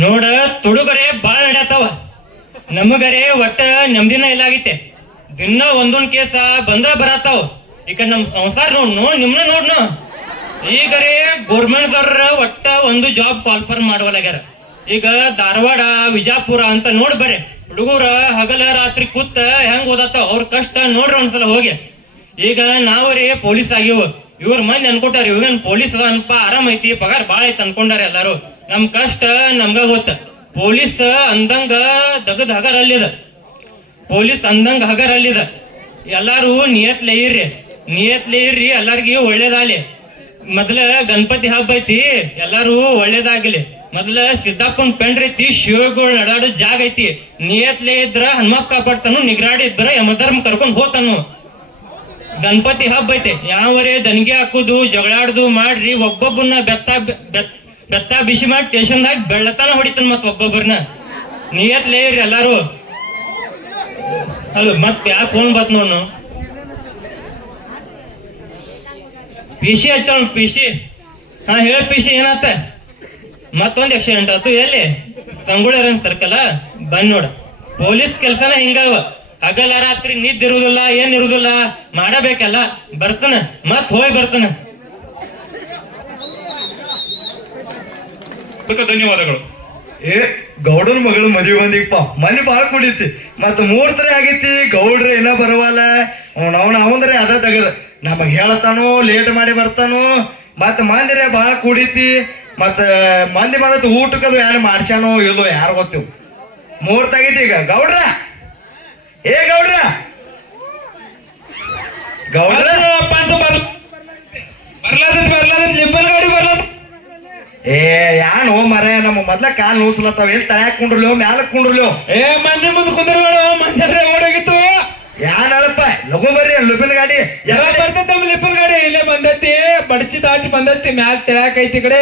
ನೋಡ ತುಡುಗರೆ ಬಾಳ ನಡ್ಯಾತಾವ. ನಮಗರೆ ಒಟ್ಟ ನೆಮ್ಮದಿನ ಇಲ್ಲ ಆಗೈತೆ. ದಿನ ಒಂದೊಂದ್ ಕೇಸ ಬಂದ ಬರತಾವ. ಈಗ ನಮ್ ಸಂಸಾರ ನೋಡ್ನು ನಿಮ್ನ ನೋಡ್ನು. ಈಗರೆ ಗೋರ್ಮೆಂಟ್ದವ್ರ ಒಟ್ಟ ಒಂದು ಜಾಬ್ ಕಾಲ್ಫರ್ ಮಾಡುವಲ್ಲಾಗ್ಯಾರ. ಈಗ ಧಾರವಾಡ ವಿಜಾಪುರ ಅಂತ ನೋಡ್ ಬರ್ರಿ, ಹುಡುಗರ ಹಗಲ ರಾತ್ರಿ ಕೂತ ಹೆಂಗ್ ಓದತ್ತಾವ. ಅವ್ರ ಕಷ್ಟ ನೋಡ್ರಿ ಒಂದ್ಸಲ ಹೋಗಿ. ಈಗ ನಾವ್ರಿ ಪೊಲೀಸ್ ಆಗಿವ, ಇವ್ರ ಮಂದಿ ಅನ್ಕೊಟ್ಟಾರ ಇವಾಗ ಪೊಲೀಸ್ ಅನ್ಪ ಆರಾಮ್ ಐತಿ, ಪಗಾರ ಬಾಳ ಐತಿ ಅನ್ಕೊಂಡಾರ ಎಲ್ಲಾರು. ನಮ್ ಕಷ್ಟ ನಮ್ಗ ಗೊತ್ತ. ಪೊಲೀಸ್ ಅಂದಂಗ ದಗದ್ ಹಗರ್ ಅಲ್ಲಿದ, ಪೊಲೀಸ್ ಅಂದಂಗ ಹಗರ್ ಅಲ್ಲಿದ. ಎಲ್ಲಾರು ನಿಯತ್ಲೆ ಇರ್ರಿ ಎಲ್ಲಾರ್ಗಿ ಒಳ್ಳೇದಾಗ್ಲಿ. ಮೊದ್ಲ ಗಣಪತಿ ಹಬ್ಬ ಐತಿ, ಎಲ್ಲಾರು ಒಳ್ಳೇದಾಗ್ಲಿ. ಮೊದ್ಲ ಸಿದ್ದಾಪನ್ ಪೆಂಡ್ರ ಐತಿ, ಶಿವಗಳು ನಡಾಡೋ ಜಾಗ ಐತಿ. ನಿಯತ್ಲೆ ಇದ್ರ ಹನುಮಪ್ಪ ಕಾಪಾಡ್ತಾನು, ನಿಗ್ರಾಡಿ ಇದ್ರ ಯಮಧರ್ಮ ಕರ್ಕೊಂಡ್ ಹೋತಾನು. ಗಣಪತಿ ಹಬ್ಬ ಐತೆ, ಯಾವರೇ ದನಿಗೆ ಹಾಕುದು ಜಗಳಾಡುದು ಮಾಡ್ರಿ, ಒಬ್ಬೊಬ್ಬನ ಬೆತ್ತ ಬಿಸಿ ಮಾಡಿ ಸ್ಟೇಷನ್ದಾಗ ಬೆಳ್ಳತನ ಹೊಡಿತಾನ ಮತ್ ಒಬ್ಬೊಬ್ಬರನ್ನ. ನಿಯತ್ಲೇ ಇರ್ರಿ ಎಲ್ಲಾರು. ಅಲ್ಲ ಮತ್ ಯಾಕೆ ಫೋನ್ ಬತ್ ನೋಡ್ನು, ಪಿಸಿ ಹಚ್ಚ ಪಿಸಿ. ಹಾ ಹೇಳ ಪಿಸಿ ಏನಾತ? ಮತ್ತೊಂದ್ ಆಕ್ಸಿಡೆಂಟ್ ಆತು. ಎಲ್ಲಿ? ಸಂಗೊಳ್ಳಿ ಸರ್ಕಲ್ ಬಂದ್ ನೋಡ. ಪೊಲೀಸ್ ಕೆಲ್ಸನ ಹಿಂಗಾವ, ಹಗಲ ರಾತ್ರಿ ನಿದ್ದಿರುವುದಿಲ್ಲ, ಏನ್ ಇರುದಿಲ್ಲ, ಮಾಡಬೇಕಲ್ಲ. ಬರ್ತಾನ ಮತ್ ಹೋಯ್ ಬರ್ತಾನ. ಧನ್ಯವಾದಗಳು. ಗೌಡನ ಮಗಳು ಮದುವೆ ಬಂದಿಪ್ಪ, ಮನೆ ಬಾಳ ಕುಡಿತಿ, ಮತ್ ಮೂರ್ತರೆ ಆಗೈತಿ. ಗೌಡ್ರ ಏನ ಬರವಲ್ಲ, ಅವಂದ್ರೆ ಅದ ತಗದ ನಮಗ್ ಹೇಳತಾನು, ಲೇಟ್ ಮಾಡಿ ಬರ್ತಾನು. ಮತ್ ಮಂದಿರೇ ಬಾಳ ಕುಡಿತಿ, ಮತ್ ಮಂದಿ ಬಂದತ್ ಊಟಕ್ಕದು ಯಾರು ಮಾಡ್ಸ್ಯಾನೋ ಇಲ್ಲೋ ಯಾರು ಗೊತ್ತಿವ್. ಮೂರ್ತ ಆಗೈತಿ. ಈಗ ಗೌಡ್ರ ಗೌಡ್ರ ಲಿಂಬಲ್ ಗಾಡಿ ಬರ್ಲದ. ಯಾನು ಮರ ನಮ್ಮ ಮೊದ್ಲ ಕಾಲ್ ನೋಸ್ಲತ್ತಾವ. ಎಲ್ಲಿ ತಳ್ಯಾಕ್ ಕುಂಡ್ರಲೋ ಮ್ಯಾಲಕ್ ಕುಂಡ್ರಲೋ? ಮಂದಿ ಮುಂದೆ ಕುಂದ್ರಬೇಡ, ಮಂದಿ ಓಡೋಗಿತ್ತು. ಯಾನಳಪ್ಪ ಲಗು ಬರ್ರಿ ಲಿಂಬಲ್ ಗಾಡಿ. ಎಲ್ಲ ಬರ್ತೈತಿ ಲಿಂಬಲ್ ಗಾಡಿ, ಇಲ್ಲೇ ಬಂದೈತಿ, ಬಡ್ಚಿ ದಾಟಿ ಬಂದೈತಿ, ಮ್ಯಾಲ ತೆಳ್ಯಾಕೈತಿ ಕಡೆ.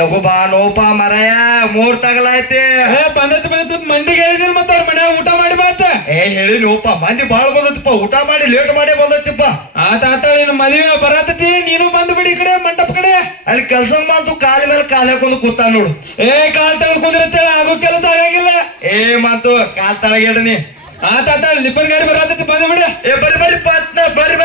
ಲಗು ಬಾ ನೋಪ ಮರಯ, ಮೂರ್ ತಗಲೈತಿ. ಬಂದೈತಿ ಮಂದಿಗೆ ಹೇಳಿದಿಲ್ಲ, ಮತ್ತ ಅವ್ರ ಮನ್ಯಾಗ ಊಟ ಮಾಡಿ ಬಾತ. ಹೇಳಿ ನೋಪ, ಮಂದಿ ಬಾಳ ಬಂದೈತಿಪ್ಪ, ಊಟ ಮಾಡಿ ಲೇಟ್ ಮಾಡಿ ಬಂದೈತಿಪ್ಪ. ಆತ ನೀನು ಮದುವೆ ಬರತತಿ, ನೀನು ಬಂದ್ಬಿಡಿ ಈ ಕಡೆ ಮಂಟಪ ಕಡೆ. ಅಲ್ಲಿ ಕೆಲ್ಸ ಮಾತು ಕಾಲ ಮೇಲೆ ಕಾಲ ಹಾಕೊಂಡು ಕೂತ ನೋಡು. ಕಾಲ್ ತಗ ಕುಂದಿರತ್ತೇಳ, ಆಗೋ ಕೆಲಸ ಆಗಂಗಿಲ್ಲ. ಮಾತು ಕಾಲ್ ತಳಗಿಡನಿ. ಆತ ಲಿಪ್ಪನ್ ಗಾಡಿ ಬರತತಿ, ಬಂದ್ಬಿಡಿ. ಬರ್ರಿ ಪಟ್ನ ಬರ್ರಿ.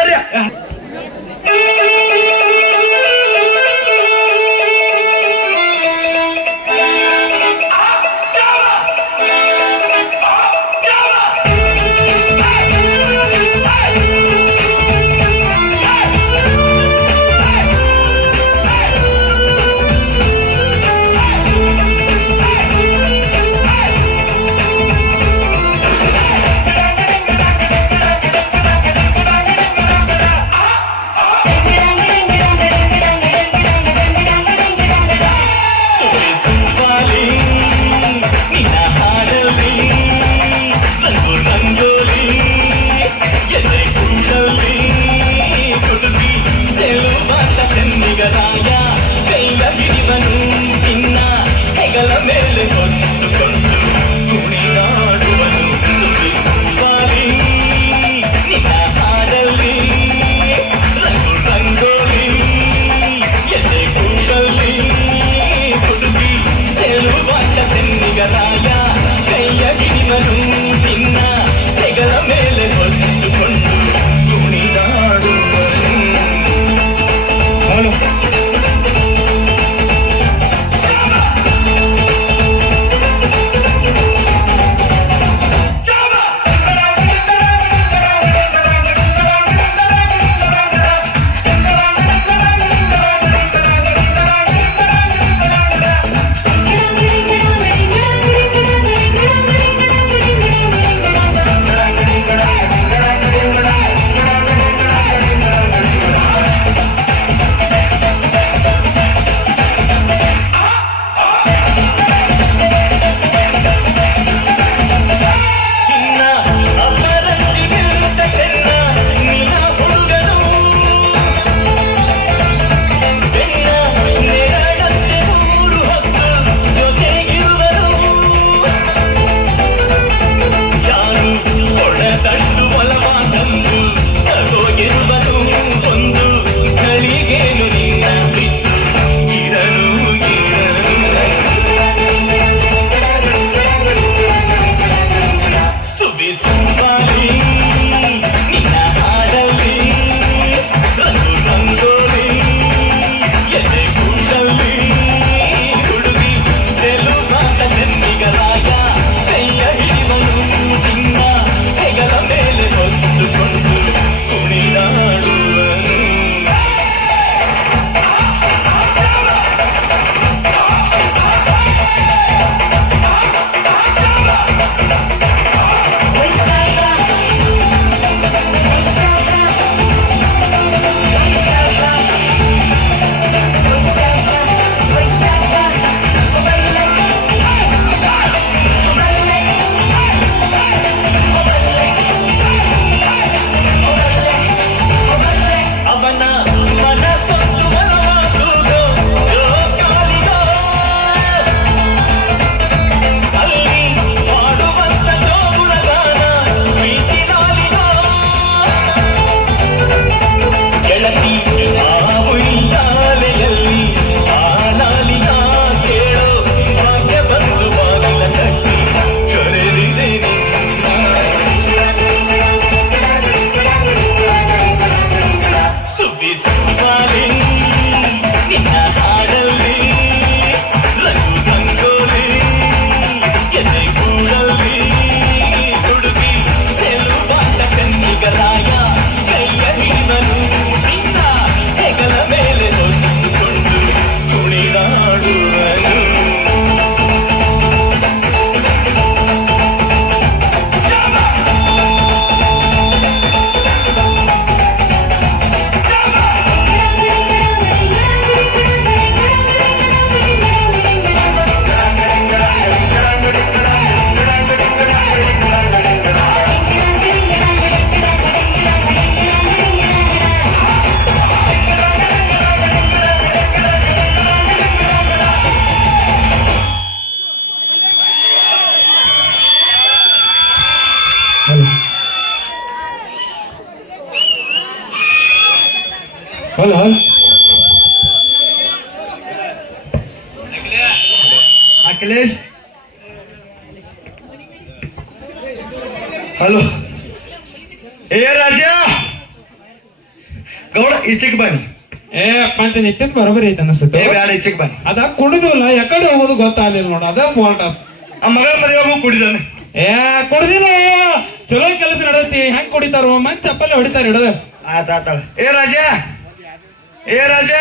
ಹೊಲ್ ಹೊಲ್ ಅಖಿಲೇಶ್ ಹಲೋ ಏ ರಾಜ ಗೌಡ ಈಚೆಗೆ ಬನ್ನಿ ಏ ಪಂಚ ನಿತ್ಯದ ಬರೋಬರಿ ಐತೆ ಅನಿಸುತ್ತೆ ಏ ಬ್ಯಾಡ ಈಚೆಗೆ ಬನ್ನಿ ಅದ ಕುಡಿದಿಲ್ಲ ಯಾಕಡೆ ಹೋಗೋದು ಗೊತ್ತಾಗಲಿಲ್ಲ ನೋಡ ಅದ ಫೋಲ್ಟ್ ಆ ಮಗಳ ಮದುವೆಗೂ ಕುಡಿದಾನೆ ಏ ಕುಡ್ದಿಲ್ಲ ಚಲೋ ಕೆಲಸ ನಡೆದೈತಿ ಹೆಂಗ್ ಕುಡಿತಾರೋ ಮಂದಿ ಚಪ್ಪಲ್ಲಿ ಹೊಡಿತಾರ ಹಿಡದ ಆತಾತಾಳ ಏ ರಾಜ ಏ ರಾಜ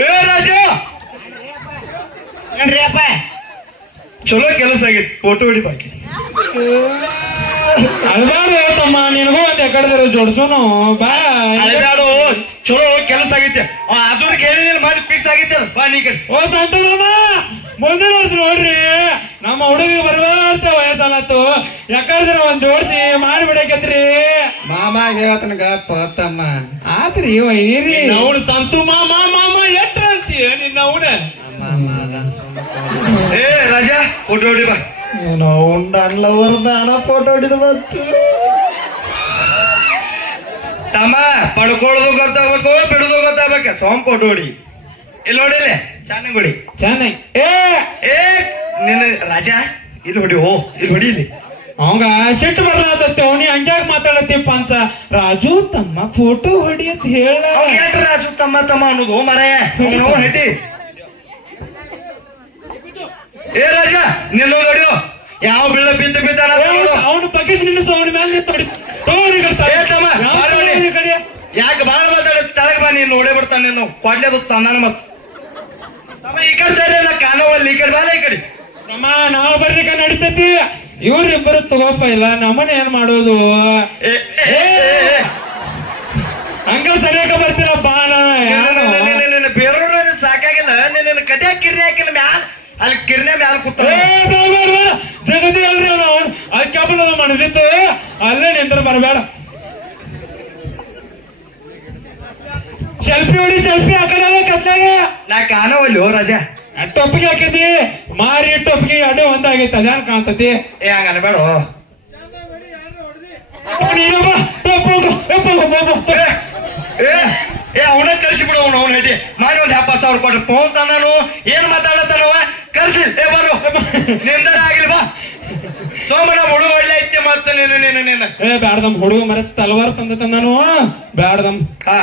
ಏ ರಾಜ ಏನ್ರಿ ಅಪ್ಪ ಚಲೋ ಕೆಲಸ ಆಗೈತಿ ಫೋಟೋ ಹೊಡಿ ಬಾಕಿ ಅಳ್ಬಾರ್ದು ತಮ್ಮ ನಿನಗೂ ಒಂದ್ ಎಕಡೆ ಜೋಡ್ಸೋನು ಬಾ ಅಳಬ್ಯಾಡು ಚಲೋ ಕೆಲಸ ಆಗೈತೆ ಅದ್ರಿಗೆ ಹೇಳಿದ್ರೆ ಮಾಡಿ ಫಿಕ್ಸ್ ಆಗೈತೆ ಬಾ ನೀ ಕಡೆ ಓ ಸಂತೋಷ ಮುಂದಿನ ವರ್ಷ ನೋಡ್ರಿ ನಮ್ಮ ಹುಡುಗಿ ಬರ್ಬಾರ್ತ ವಯಸ್ಸಲ್ಲತ್ತು ಯಾಕಂದ್ರೆ ಒಂದ್ ಜೋಡ್ಸಿ ಮಾಡಿಬಿಡಕತ್ರಿ ಮಾಮ ಹೇಳ್ತನಗ ತಮ್ಮ ಆತ್ರಿ ವೈರಿ ಅವನು ಸಂತು ಮಾಮ ಮಾಮ ಎತ್ತ ಅಂತೀಯ ನಿನ್ನ ಅವನ ಮಾಮ ಏ ರಾಜ ಫೋಟೋ ಹೊಡಿ ಬಾ ಏನೋ ಉಂಡಲ್ಲವರ್ ದಾನ ಫೋಟೋ ಹೊಡಿದು ಬಂತು ತಮ್ಮ ಪಡ್ಕೊಳ್ಳೋದು ಗೊತ್ತಾಗ್ಬೇಕು ಬಿಡುದು ಗೊತ್ತಾಗ್ಬೇಕು ಸೋಮ್ ಫೋಟೋ ಹೊಡಿ ಇಲ್ಲಿ ಹೊಡಿಲೆ ಚೆನ್ನಾಗಿ ಹೊಡಿ ಚೆನ್ನಾಗಿ ಏ ನಿನ್ನ ರಾಜ ಇಲ್ಲಿ ಹೊಡಿ ಓ ಇಲ್ಲಿ ಹೊಡಿ ಇಲ್ಲಿ ಅವಂಗ ಸಿಟ್ಟು ಬರ್ಲಾತತ್ತೆ ಅವನಿ ಹಂಗ್ಯಾಗ ಮಾತಾಡತ್ತಿಪ್ಪ ಅಂತ ರಾಜು ತಮ್ಮ ಫೋಟೋ ಹೊಡಿ ಅಂತ ಹೇಳ ಅವ್ನ್ ಏಟ್ ರಾಜು ತಮ್ಮ ತಮ್ಮ ಅನ್ನೋದು ಮರೆಯ ಅವನು ಹೆಟ್ಟಿ ಏ ರಾಜ ನಿನ್ನ ಹೊಡಿಯೋ ಯಾವ ಬೀಳ ಬಿದ್ದು ಬಿದ್ದಾನ ಅವನು ಪಕೀಸ್ ನಿಲ್ಲಿಸು ಅವನ ಮೇಲೆ ನಿಂತು ಏ ತಮ್ಮ ಬಾಳ್ ಹೊಡಿ. ಯಾಕೆ ಬಾಳ ಮಾತಾಡ ತಳಗ ಬಾ ನೀನ್ ನೋಡೇ ಬಿಡ್ತಾನೆ ನೀನು ಕೊಡ್ಲೇದು ತಂದಾನ ಮತ್ ತಮ್ಮ ಈ ಕಡೆ ಸರಿ ಇಲ್ಲ ಕಾಣವಲ್ಲಿ ಈ ಕಡೆ ಬಾಲ ಈ ಕಡೆ ನಮ್ಮ ನಾವು ಬರ್ಲಿಕ್ಕ ನಡಿತೈತಿ ಇವ್ರಿಬ್ಬರು ತಗೋಪ ಇಲ್ಲ ನಮ್ಮನ್ನ ಏನ್ ಮಾಡೋದು ಏ, ಏ, ಏ, ಏ. ಹಂಗ ಸರಿಯಾಗ ಬರ್ತೀರಪ್ಪ ನಿನ್ನ ಬೇರೆಯವ್ರ ಸಾಕಾಗಿಲ್ಲ ನಿನ್ನ ಕಟ್ಯಾಗ ಕಿರ್ನಿ ಹಾಕಿಲ್ಲ ಮ್ಯಾಲ ಅಲ್ಲಿ ಕಿರ್ನೆ ಮ್ಯಾಲ ಕೂತ ಜಗದಿ ಅಲ್ರಿ ಅವನು ಅದ್ ಕ್ಯಾಬಲ್ ಮಾಡಿದಿತ್ತು ಅಲ್ಲೇ ನಿಂತರ ಬರಬೇಡ ಸೆಲ್ಫಿ ಹೊಡಿ ಸೆಲ್ಫಿ ಹಾಕಲ್ಲ ಕತ್ನಾಗ ನಾ ಕಾಣವಲ್ಲಿ ಓ ರಾಜ ಟೊಪ್ಪಿಗೆ ಹಾಕಿದಿ ಮಾರಿ ಟೊಪ್ಪಿಗೆ ಅಡ್ಡು ಒಂದಾಗೈತೆ ಅದೇನ್ ಕಾಣ್ತತಿ ಏ ಹಂಗ ಅನ್ಬೇಡ ಏ ಅವನ ಕರ್ಸಿ ಬಿಡು ಅವನು ಅವ್ನ ಹೇಳಿ ಮಾಡಿ ಒಂದ್ 70,000 ಕೊಟ್ರು ಫೋನ್ ತಾನು ಏನ್ ಮಾತಾಡತಾನವ ಕರ್ಸಿ ಏ ಬರು ನಿಂದರ ಆಗಿಲ್ ಬಾ ಸೋಮನ ಹುಡು ಒಳ್ಳೆ ಐತಿ ಮತ್ತೆ ನೀನು ಏ ಬ್ಯಾಡ್ದಮ್ ಹುಡುಗ ಮರ ತಲವಾರ್ ತಂದ ನಾನು ಬ್ಯಾಡ್ದಮ್ ಹಾ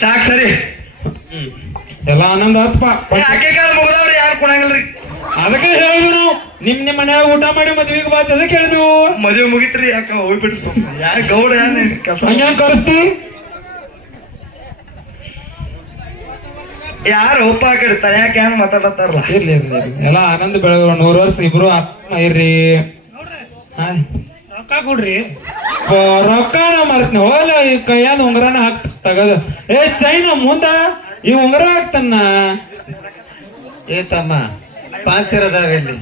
ಸಾಕ್ ಸರಿ ಎಲ್ಲ ಆನಂದ ಆತ್ಪ ಅಕ್ಕಿ ಕಾಲ ಮುಗಿದವ್ರು ಯಾರು ಕೊಡಂಗಿಲ್ರಿ ಅದಕ್ಕೆ ಹೇಳಿದ್ವಿ ನಾವು ನಿಮ್ ಮನ್ಯಾಗ ಊಟ ಮಾಡಿ ಮದ್ವಿಗೆ ಬಾತ್ ಅದಕ್ಕೆ ಹೇಳಿದ್ವು ಮದುವೆ ಮುಗಿತ್ರಿ ಯಾಕ ಹೋಗ್ಬಿಟ್ರಿ ಯಾಕ ಗೌಡ ಕೆಲಸ ಹಂಗ್ಯಾಂಗ ಕರೆಸ್ತಿ ಯಾರು ಒಪ್ಪ ಕಡಿತಾರೆ ಯಾಕೆ ಹೆಂಗ್ ಮಾತಾಡತ್ತಾರಲ್ಲ ಇರ್ಲಿ ಇರ್ಲಿ ಎಲ್ಲ ಆನಂದ ಬೆಳಗ 100 ವರ್ಷ ಇಬ್ರು ಆತ್ಮ ಇರ್ರಿ ರೊಕ್ಕ ಕೊಡ್ರಿ ರೊಕ್ಕ ನಾ ಮರ್ತೀನಿ ಹೋಲ ಈ ಕೈಯಾದ ಉಂಗ್ರಾನ ಹಾಕ್ತ ತಗದ ಏ ಚೈನ ಮುಂದ ಈ ಉಂಗ್ರ ಹಾಕ್ತನ್ನ ಏ ತಮ್ಮ ಪಾಂಚರದಾವೆಲ್ಲಿ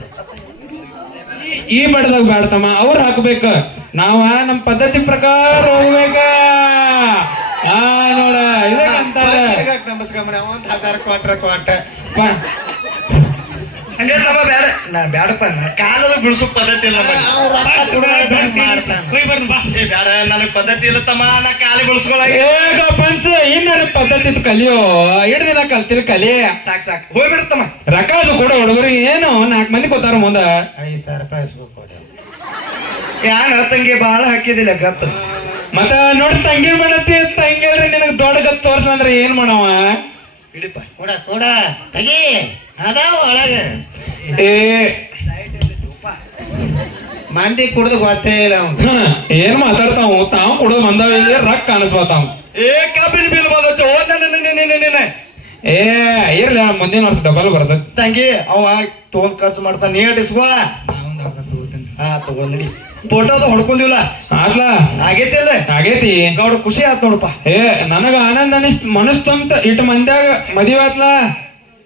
ಈ ಮಠದಾಗ ಬ್ಯಾಡ್ತಮ್ಮ ಅವ್ರು ಹಾಕ್ಬೇಕ ನಾವ ನಮ್ ಪದ್ಧತಿ ಪ್ರಕಾರ ಹೋಗ್ಬೇಕ ನೋಡ ಇದಕ್ಕಂತ ನಮಸ್ಕಾರ 1000 ಕ್ವಾಟ ಹಂಗೆ ತಮ್ಮ ಬೇಡ ನಾ ಬ್ಯಾಡಪ್ಪ ನಾ ಕಾಲದ ಬಿಡಿಸೋ ಪದ್ಧತಿ ಇಲ್ಲ ಹೋಗಿ ಬರ್ರಿ ಬಾ ಏ ಬ್ಯಾಡ ನನಗ್ ಪದ್ಧತಿ ಇಲ್ಲ ತಮ್ಮ ನಾ ಕಾಲ ಬಿಡಿಸ್ಕೊಳಾಗಿ ಏಗ ಪಂಚ ಇನ್ನ ಪದ್ಧತಿ ಕಲಿಯೋ 2 ದಿನ ಕಲ್ತಿಲ್ ಕಲಿ ಸಾಕ್ ಸಾಕ್ ಹೋಗ್ಬಿಡ್ತಮ್ಮ ರೊಕ್ಕ ಅದು ಕೂಡ ಹುಡುಗರಿಗೆ ಏನು 4 ಮಂದಿ ಕೊತ್ತಾರ ಮುಂದ 5,000 ರೂಪಾಯಿ ಇಸ್ಬೇಕು ಯಾನ್ ತಂಗಿ ಬಾಳ ಹಾಕಿದಿಲ್ಲ ಗತ್ತ ಮತ್ತ ನೋಡಿ ತಂಗಿ ಮಾಡತ್ತಿ ತಂಗಿಲ್ರಿ ನಿನಗ್ ದೊಡ್ಡ ಗತ್ ತೋರ್ಸ ಅಂದ್ರೆ ಏನ್ ಮಾಡವ ಹಿಡಿಪ ಕೂಡ ತಗಿ ಅದಾವ ಒಳಗ ಏ ಮಂದಿ ಕುಡ್ದು ಗೊತ್ತೇ ಇಲ್ಲ ಅವ್ನು ಏನ್ ಮಾತಾಡ್ತಾವ ತಾವ್ ಕೊಡೋದು ಮಂದಾವ ರೊಕ್ಕ ಅನಿಸ್ಬಾತಾವ್ ಏ ಕಬ್ಬಿನ ಬಿಲ್ ಬಂದೈತೆ ಓ ನನ್ನ ಏ ಇರ್ಲಿ ಮುಂದಿನ ವರ್ಷ ಡಬಲ್ ಬರ್ತದ ತಂಗಿ ಅವ ತಗೊಂಡ್ ಖರ್ಚು ಮಾಡ್ತಾನ ನೀ ಇಸ್ಕೋ ಹಾ ತಗೋ ನಡಿ ಫೋಟೋದ ಹೊಡ್ಕೊಂಡಿಲ್ಲ ಆತ್ಲ ಆಗೈತಿಲ್ಲ ಆಗೇತಿ ಗೌಡ ಖುಷಿ ಆತ್ ನೋಡಪ್ಪ ಏ ನನಗ ಆನಂದ ಮನಸ್ತಂತ ಇಟ್ಟು ಮಂದ್ಯಾಗ ಮದುವೆ ಆತ್ಲ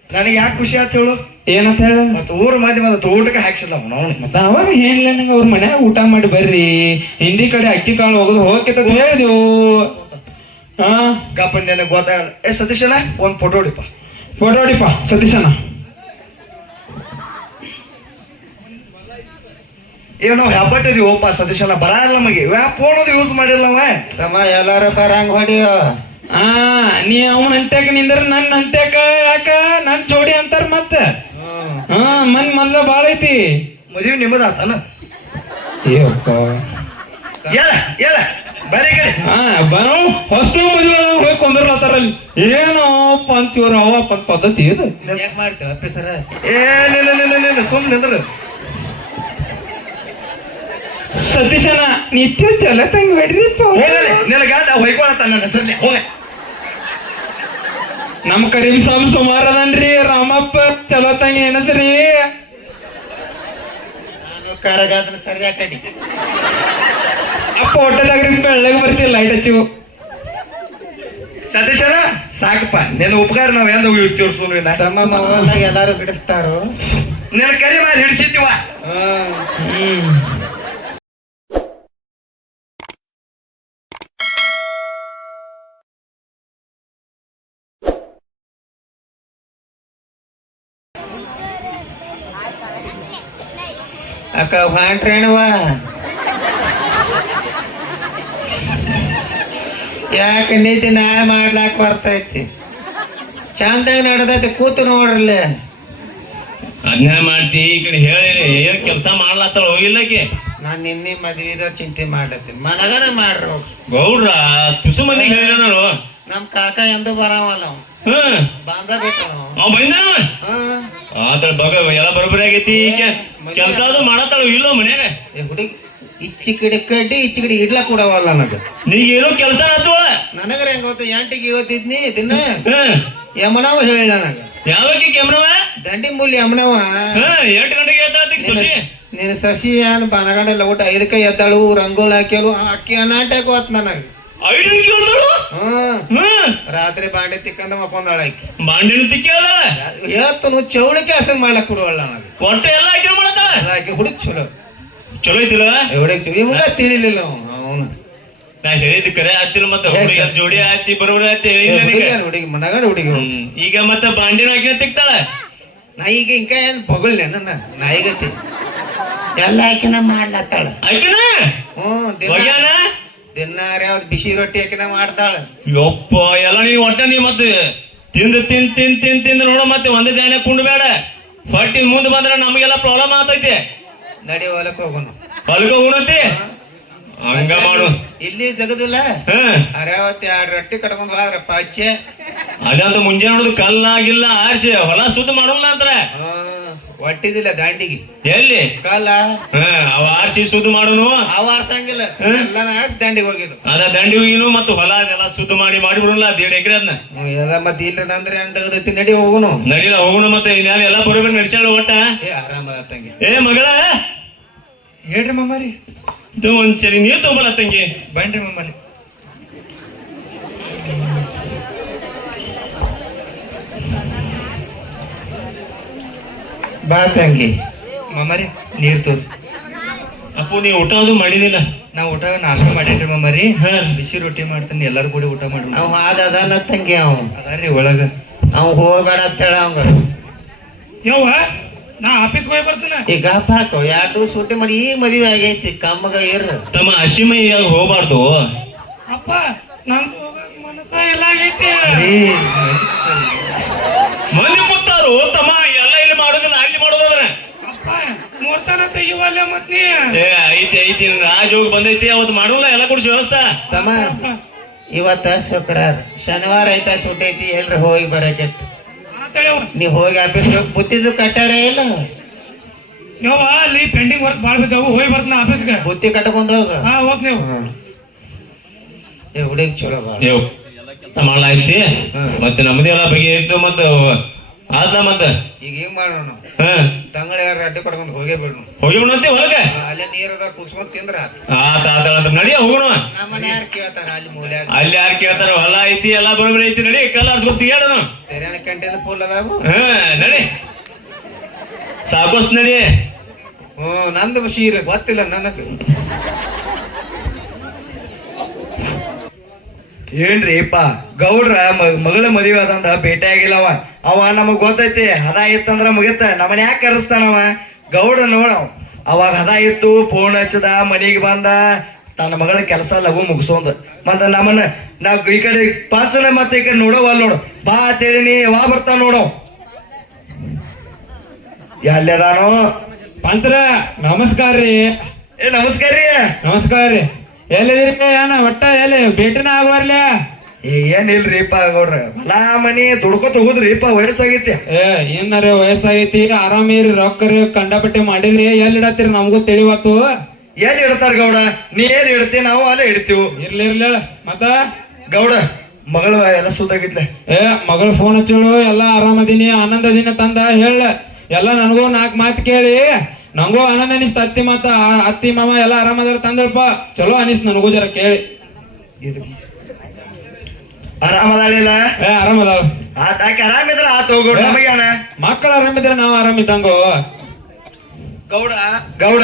ನನಗೆ ಯಾಕೆ ಖುಷಿ ಆತ್ ಹೇಳು ಏನಂತ ಹೇಳ ಮತ್ತ ಊರ್ ಮಂದಿ ಮತ್ತೆ ಊಟಕ್ಕೆ ಹಾಕ್ಸಿಲ್ಲ ಅವನು ಮತ್ತ ಅವಾಗ ಹೇಳಿಲ್ಲ ನಂಗ ಅವ್ರ ಮನ್ಯಾಗ ಊಟ ಮಾಡಿ ಬರ್ರಿ ಹಿಂದಿ ಕಡೆ ಅಕ್ಕಿ ಕಾಳು ಹೋಗುದು ಹೋಗ್ತದ ಹೇಳಿದೆವು ಹಾ ಗಪ್ಪ ನನಗೆ ಗೊತ್ತಾಗಲ್ಲ ಏ ಸತೀಶನ ಒಂದ್ ಫೋಟೋ ಹೊಡಿಪ್ಪ ಫೋಟೋ ಹೊಡಿಪ್ಪ ಸತೀಶನ ಏ ನಾವು ಹೆಬ್ಬಟ್ಟಿದೀವಿ ಓಪ ಸತೀಶನ ಬರಲ್ಲ ನಮಗೆ ಫೋನ್ ಅದು ಯೂಸ್ ಮಾಡಿಲ್ಲ ನಾವ ತಮ್ಮ ಎಲ್ಲಾರು ಬರಂಗ್ ಹೊಡಿಯೋ. ಆ ನೀ ಅವನ ಅಂತ್ಯಾಕ ನಿಂದ್ರ ನನ್ನ ಅಂತ್ಯಾಕ ಯಾಕ ನನ್ ಜೋಡಿ ಅಂತಾರ ಮತ್ತ. ಹಾ ಮೊದ್ಲ ಬಾಳ ಐತಿ. ಮದುವೆ ನಿಮ್ಮದಾತನ ಏಪ್ಪ ಹೇಳ ಹೇಳ ಬರೀ ಕಡೆ ಹಾ ಬರೋ ಹೊಸ್ತು ಮದುವೆ ಹೋಗಿ ಕೊಂದ್ರತಾರಲ್ಲಿ ಏನೋ ಪಂಚ ಇವ್ರ ಅವ ಪದ್ಧತಿ ಇದು. ಯಾಕೆ ಮಾಡ್ತೇವ ಅಪ್ಪಸರ? ಏನಿಲ್ಲ ಸುಮ್ ನಿಂದ್ರು ಸತೀಶನ ನಿತ್ಯ ಚಲ ತಂಗ ಹೊಡ್ರಿಪ್ಪ. ಹೋಗಲಿ ನಿನಗ ಹೊಯ್ಕೊಳತ್ತ ನನ್ನ ಹೆಸರ್ಲಿ ಹೋಗ. ನಮ್ ಕರೀಂ ಸಾಬ್ ಸುಮಾರ್ ಅದನ್ರಿ ರಾಮಪ್ಪ ಚಲೋ ತಂಗಿ ಏನಸ್ರಿ? ನಾನು ಕರಗಾದ್ರ ಸರಿ ಆ ಕಡೆ. ಅಪ್ಪ ಹೋಟೆಲ್ದಾಗ ಬೆಳ್ಳಗ್ ಬರ್ತೀವಿ ಲೈಟ್ ಹಚ್ಚು. ಸತೀಶನ ಸಾಕಪ್ಪ ನಿನ್ನ ಉಪಕಾರ ನಾವ್ ಎಂದ ತೀರ್ಸೋನು ಇಲ್ಲ. ತಮ್ಮ ಮೊಬೈಲ್ನಾಗ ಎಲ್ಲಾರು ಬಿಡಿಸ್ತಾರು. ನಿನ್ನ ಕರಿ ಮಾಡಿ ಹಿಡಿಸಿದ್ದೀವ. ಅಕ್ಕ ಹೊಂಟ್ರೇಣವ ಯಾಕೆ ನೀತಿ ನ್ಯಾಯ ಮಾಡ್ಲಾಕ್ ಬರ್ತೈತಿ. ಚಂದಾಗ ನಡೆದೈತಿ ಕೂತು ನೋಡ್ರಲ್ಲ. ಅದ್ನ ಮಾಡ್ತಿ ಈ ಕಡೆ ಹೇಳಿ ಏನ್ ಕೆಲಸ ಮಾಡ್ಲತ್ತಾರ ಹೋಗಿಲ್ಲಕ್ಕೆ. ನಾನ್ ನಿನ್ನೆ ಮದ್ವಿದ ಚಿಂತೆ ಮಾಡತ್ತೀನಿ. ಮನಗನ ಮಾಡ್ರಿ ಹೋಗ್. ಗೌಡ್ರ ತುಸು ಮಂದಿಗೆ ಹೇಳಿಲ್ಲ ನಾನು. ನಮ್ ಕಾಕ ಎಂದು ಬರಾವಲ್ಲ ಅವ. ಹ್ಮ್ ಬಾಂಧ ಬಿಟ್ಟು ಅವ್ ಬಂದಾನ ಆತರ ಬಗ ಎಲ್ಲ ಬರೋಬ್ಬರಿ ಆಗೈತಿ. ಈಗ ಕೆಲಸ ಅದು ಮಾಡತ್ತಾಳ ಇಲ್ಲೋ ಮನ್ಯಾಗ. ಹುಡುಗಿ ಇಚ್ಚಿ ಕಡೆ ಕಡ್ಡಿ ಇಚ್ಚಿ ಕಡೆ ಇಡ್ಲಾ ಕೊಡವಲ್ಲ ನನಗ. ನೀಗೇನೋ ಕೆಲಸ ಹಚ್ಚುವ ನನಗರ ಹೆಂಗ ಗೊತ್ತ ಎಂಟಿಗೆ ಇವತ್ತಿದ್ನಿ ದಿನ ಹ್ಮ್ ಯಮನವ ಹೇಳಿ ನನಗ. ಯಾವಾಗ ಕೆಮ್ರವ ದಂಡಿ ಮೂಲಿ ಯಮನವ. 8 ಗಂಟೆಗೆ ಎದ್ದಾತಿ ಶಶಿ. ನೀನು ಶಶಿ ಏನ್ ಬನಗಂಡಲ್ಲ ಊಟ 5ಕ್ಕೆ ಎದ್ದಾಳು ರಂಗೋಲಿ ಹಾಕ್ಯಾಳು ಅಕ್ಕಿ ಅನ್ನಾಟಕ್ ಹೋತ್ ನನಗ. 5 ಕೇಳ್ತಾಳು. ಹ್ಮ್ ರಾತ್ರಿ ಬಾಂಡೆ ತಿಕ್ಕಂದ ಮಕ್ಕೊಂದಾಳ ಆಕಿ. ಬಾಂಡಿನ ತಿಕ್ಕಿ ಅದ ಹೇಳ್ತು ಚೌಳಿಕೆ ಹಸನ್ ಮಾಡ್ಲಕ್ ಕೊಡುವಲ್ಲ ನನಗ. ಹೊಟ್ಟೆ ಎಲ್ಲ ಹಾಕಿ ಮಾಡತ್ತಾಳ. ಆಕಿ ಹುಡುಕ್ ಚಲೋ ಚಲೋ ಐತಿಲ್ಲ ಹುಡುಕ್ ಚಲೋ ಇವಾಗ ತಿಳಿಲಿಲ್ಲ ಅವನು. ನಾ ಹೇಳಿದ್ ಕರೆ ಆತಿಲ್ಲ ಮತ್ತೆ ಹುಡುಗಿಯರ್ ಜೋಡಿ ಆಯ್ತಿ ಬರೋಬ್ಬರಿ ಆಯ್ತಿ ಹುಡುಗಿ ಮನಗಂಡ ಹುಡುಗಿ. ಈಗ ಮತ್ತೆ ಬಾಂಡಿನ ಹಾಕಿನ ತಿಕ್ತಾಳ. ನಾ ಈಗ ಇಂಕ ಏನ್ ಬೊಗಳ್ನೆ ನನ್ನ ನಾಯಿಗತಿ ಎಲ್ಲ ಆಕಿನ ಮಾಡ್ಲತ್ತಾಳ. ಆಕಿನ ದಿನ ದಿನಾರ ಯಾವ್ದು ಬಿಸಿ ರೊಟ್ಟಿ ಆಕಿನ ಮಾಡ್ತಾಳ. ಯಪ್ಪ ಎಲ್ಲ ನೀವ್ ಒಟ್ಟ ನೀ ಮತ್ತೆ ತಿಂದ ನೋಡ ಮತ್ತೆ ಒಂದೇ ಜಾಣ ಕುಂಡ್ ಬೇಡ. ಹೊಟ್ಟಿ ಮುಂದೆ ಬಂದ್ರೆ ನಮಗೆಲ್ಲ ಪ್ರಾಬ್ಲಮ್ ಆತೈತಿ. ನಡಿ ಹೊಲಕ್ ಹೋಗೋಣ. ಹೊಲಕ ಉಣತಿ ಹಂಗ ಮಾಡು. ಇಲ್ಲಿ ಜಗದಿಲ್ಲ ಹ್ಮ್ ಅರ್ಯಾವತ್ತಿ 2 ರೊಟ್ಟಿ ಕಟ್ಕೊಂಡ್ ಹೋದ್ರ ಪಾಚೆ. ಅದಂತ ಮುಂಜಾನೆ ನೋಡುದು ಕಲ್ಲಾಗಿಲ್ಲ ಆರ್ಸಿ ಹೊಲ ಸುದ್ದ ಮಾಡೋಲ್ಲ ಅಂತಾರ. ಒಟ್ಟಿದಿಲ್ಲ ದಾಂಡಿಗೆ ಎಲ್ಲಿ ಕಲ್ಲ ಅವ ಆರ್ಸಿ ಸುದ್ದ ಮಾಡುನು. ಅವ ಆರ್ಸಂಗಿಲ್ಲ ಎಲ್ಲ ಆರ್ಸಿ ದಂಡಿಗೆ ಹೋಗಿದ್ದು. ಅದ ದಂಡಿ ಹೋಗಿನು ಮತ್ತ ಹೊಲ ಅದೆಲ್ಲ ಸುದ್ದ ಮಾಡಿಬಿಡಲ್ಲ 1.5 ಎಕರೆ ಅದನ್ನ ಎಲ್ಲ ಮತ್ತೆ ಇಲ್ಲ ಅಂದ್ರೆ ತೆಗದೈತಿ. ನಡಿ ಹೋಗುನು. ನಡಿಲ್ಲ ಹೋಗುಣ ಮತ್ತೆ ಇನ್ಯಾಲ ಎಲ್ಲ ಬರೋಬ್ಬರಿ ನಡ್ಸ್ಯಾಳ ಒಟ್ಟ. ಆರಾಮ ತಂಗಿ. ಏ ಮಗಳ ಹೇಳ್ರಿ ಮಮ್ಮಾರಿ ಇದು ಒಂದ್ಸರಿ ನೀರ್ ತಗೋಬಲ್ಲ ತಂಗಿ. ಬನ್ರಿ ಮಮ್ಮಾರಿ. ಬಾ ತಂಗಿ. ಮಮ್ಮಾರಿ ನೀರ್ ತೋರಿ. ಅಪ್ಪು ನೀ ಊಟ ಅದು ಮಾಡಿದಿಲ್ಲ. ನಾ ಊಟ ನಾಷ್ಟ ಮಾಡೇನ್ರಿ ಮಮ್ಮಾರಿ. ಹಾ ಬಿಸಿ ರೊಟ್ಟಿ ಮಾಡ್ತಾನೆ ಎಲ್ಲಾರು ಕೂಡಿ ಊಟ ಮಾಡಿ. ಅವ್ ಅದಲ್ಲ ತಂಗಿ. ಅವ್ ಅದಾರ್ರಿ ಒಳಗ. ಅವ್ ಹೋಗ್ಬೇಡ ಅಂತ ಹೇಳ ಅವಂಗ. ಯವ್ವ ನಾ ಆಫೀಸ್ಗೆ ಹೋಗಿ ಬರ್ತೀನಿ. ಈಗ ಹಾಕು 2 ದಿವಸ ಸೂಟಿ ಮಾಡಿ ಈಗ ಮದುವೆ ಆಗೈತಿ. ಕಮ್ಮಗ ಇರ್ ತಮ್ಮ ಹಸಿಮೈಯಾಗ ಹೋಗ್ಬಾರ್ದು. ಅಪ್ಪ ನಂದು ಮನಸ್ಸ ಎಲ್ಲ ಆಗೈತಿ. ಮಂದಿ ಕೂತಾರು ತಮ್ಮ ಎಲ್ಲ ಇಲ್ಲಿ ಮಾಡೋದಿಲ್ಲ ಅಲ್ಲಿ ಮಾಡೋದ್ರ. ಅಪ್ಪ ಮೂರ್ತನ ತೆಗಿವಲ್ಲ ಮತ್ ನೀ. ಏ ಐತಿ ರಾಜ್ ಹೋಗಿ ಬಂದೈತಿ ಅವತ್ತು ಮಾಡೋಲ್ಲ ಎಲ್ಲ ಕೊಡ್ಸಿ ವ್ಯವಸ್ಥೆ. ತಮ್ಮ ಇವತ್ತ ಶುಕ್ರವಾರ ಶನಿವಾರ ಐತ ಸೂಟಿ ಐತಿ. ಎಲ್ರಿ ಹೋಗಿ ಬರಕೈತಿ. ನೀವ್ ಹೋಗಿ ಆಫೀಸ್ ಬುತ್ತಿದ್ದು ಕಟ್ಟಾರ ಇಲ್ಲ. ಯವ್ವ ಅಲ್ಲಿ ಪೆಂಡಿಂಗ್ ವರ್ಕ್ ಬಾಳ್ ಬಿದ್ದಾವು. ಹೋಗಿ ಬರ್ತೀನಿ ಆಫೀಸ್ಗೆ. ಬುತ್ತಿ ಕಟ್ಕೊಂಡ್ ಹೋಗ. ಹಾ ಹೋಗ್ ನೀವು. ಏ ಹುಡುಗಿ ಚಲೋ ಬಾ. ಎಲ್ಲ ಕೆಲಸ ಮಾಡ್ಲಾಯ್ತಿ ಮತ್ತೆ ನಮ್ದೇ ಎಲ್ಲ ಬಗೆ ಇತ್ತು ಮತ್ತ ಆದ್ಲ ಮತ್ತ ಈಗ ಹೆಂಗ್ ಮಾಡೋಣ? ಹ ತಂಗಳ ಯಾರು ಅಡ್ಡಿ ಕೊಡ್ಕೊಂಡ್ ಹೋಗೇ ಬಿಡ್ನು. ಹೋಗಿ ಬಿಡಂತೆ ಹೊಲಕ್ಕೆ. ಅಲ್ಲೇ ನೀರದ ಕುಸ್ಕೊಂಡ್ ತಿಂದ್ರ ಆತ ನಡಿಯ ಹೋಗೋಣ. ನಮ್ಮ ಮನೆ ಯಾರು ಕೇಳ್ತಾರ ಅಲ್ಲಿ ಮೂಲ್ಯಾಗ. ಅಲ್ಲಿ ಯಾರು ಕೇಳ್ತಾರ ಹೊಲ ಐತಿ ಎಲ್ಲ ಬರೋಬ್ಬರಿ ಐತಿ. ನಡಿ ಕಲ್ಲ ಆರ್ಸ್ಕೊತ ಹೇಳನು. ತೆರೆನ ಕಂಟಿನ ಫುಲ್ ಅದಾವು. ನಡಿ ಸಾಕೋಸ್ ನಡಿ. ನಂದು ಸೀರೆ ಗೊತ್ತಿಲ್ಲ ನನಗ. ಏನ್ರಿಪ್ಪ ಗೌಡ್ರ ಮಗಳ ಮದುವೆ ಅದಂದ ಭೇಟಿ ಆಗಿಲ್ಲವ. ಅವ ನಮಗ್ ಗೊತ್ತೈತಿ ಅದ ಇತ್ತಂದ್ರ ಮುಗಿತ. ನಮ್ಮನ್ನ ಯಾಕೆ ಕರೆಸ್ತಾನವ? ಗೌಡ ನೋಡವ್ ಅವಾಗ ಹದ ಇತ್ತು ಫೋನ್ ಹಚ್ಚದ ಮನಿಗೆ ಬಂದ ತನ್ನ ಮಗಳ ಕೆಲಸ ಲಘು ಮುಗಿಸೋಂದ ಮತ್ತ ನಮ್ಮನ್ನ ನಾವ್ ಈ ಕಡೆ ಪಾಚನೆ ಮತ್ತೆ ಈ ಕಡೆ ನೋಡೋ ಅಲ್ಲಿ ನೋಡು ಬಾ ಅಂತೇಳಿನಿ ಯಾವಾಗ ಬರ್ತಾವ ನೋಡೋ ಎಲ್ಲದಾನೋ ಪಂಚರ ನಮಸ್ಕಾರ ರೀ. ಏ ನಮಸ್ಕಾರ ರೀ. ನಮಸ್ಕಾರ ರೀ. ಎಲ್ಲಿದಿರಿ ಏನ ಒಟ್ಟ ಎಲ್ಲಿ ಭೇಟಿನ ಆಗ್ಬಾರ್ಲ? ಏನಿಲ್ರಿಪ್ಪ ಗೌಡ್ರ ಹೊಲ ಮನಿ ದುಡ್ಕೋತ ಹೋಗುದ್ರಿಪ್ಪ ವಯಸ್ಸಾಗೈತಿ. ಏನಾರ ವಯಸ್ಸಾಗೈತಿ ಆರಾಮಿರಿ ರೊಕ್ಕರಿ ಕಂಡಪಟ್ಟೆ ಮಾಡಿದ್ರಿ ಎಲ್ಲಿ ಇಡತ್ತೀರಿ ನಮಗೂ ತಿಳಿವತ್ತು. ಎಲ್ಲಿ ಇಡ್ತಾರ ಗೌಡ ನೀ ಏನ್ ಇಡ್ತಿ ನಾವು ಅಲ್ಲೇ ಇಡ್ತೀವಿ. ಇರ್ಲಿ ಮತ್ತ ಗೌಡ ಮಗಳು ಎಲ್ಲ ಸುದ್ದಾಗಿತ್ಲೆ. ಮಗಳ ಫೋನ್ ಹಚ್ಚಳು ಎಲ್ಲಾ ಆರಾಮದೀನಿ ಆನಂದದಿನ ತಂದ ಹೇಳ ಎಲ್ಲ ನನಗೂ 4 ಮಾತು ಕೇಳಿ ನಂಗೂ ಆನಂದ ಅನಿಸ್ತ. ಅತ್ತಿ ಮಾಮ ಎಲ್ಲ ಆರಾಮದಾರ ತಂದಲ್ಪ ಚಲೋ ಅನಿಸ್ತ ನನಗೂ ಜರ ಕೇಳಿ. ಆರಾಮದಾಳಿಲ್ಲ? ಆರಾಮದಾಳ. ಆಕೆ ಆರಾಮಿದ್ರ ಆತ ಹೋಗೋಣ ನಮಗೇನ ಮಕ್ಕಳು ಆರಾಮಿದ್ರೆ ನಾವು ಆರಾಮಿದ್ದಂಗೋ. ಗೌಡ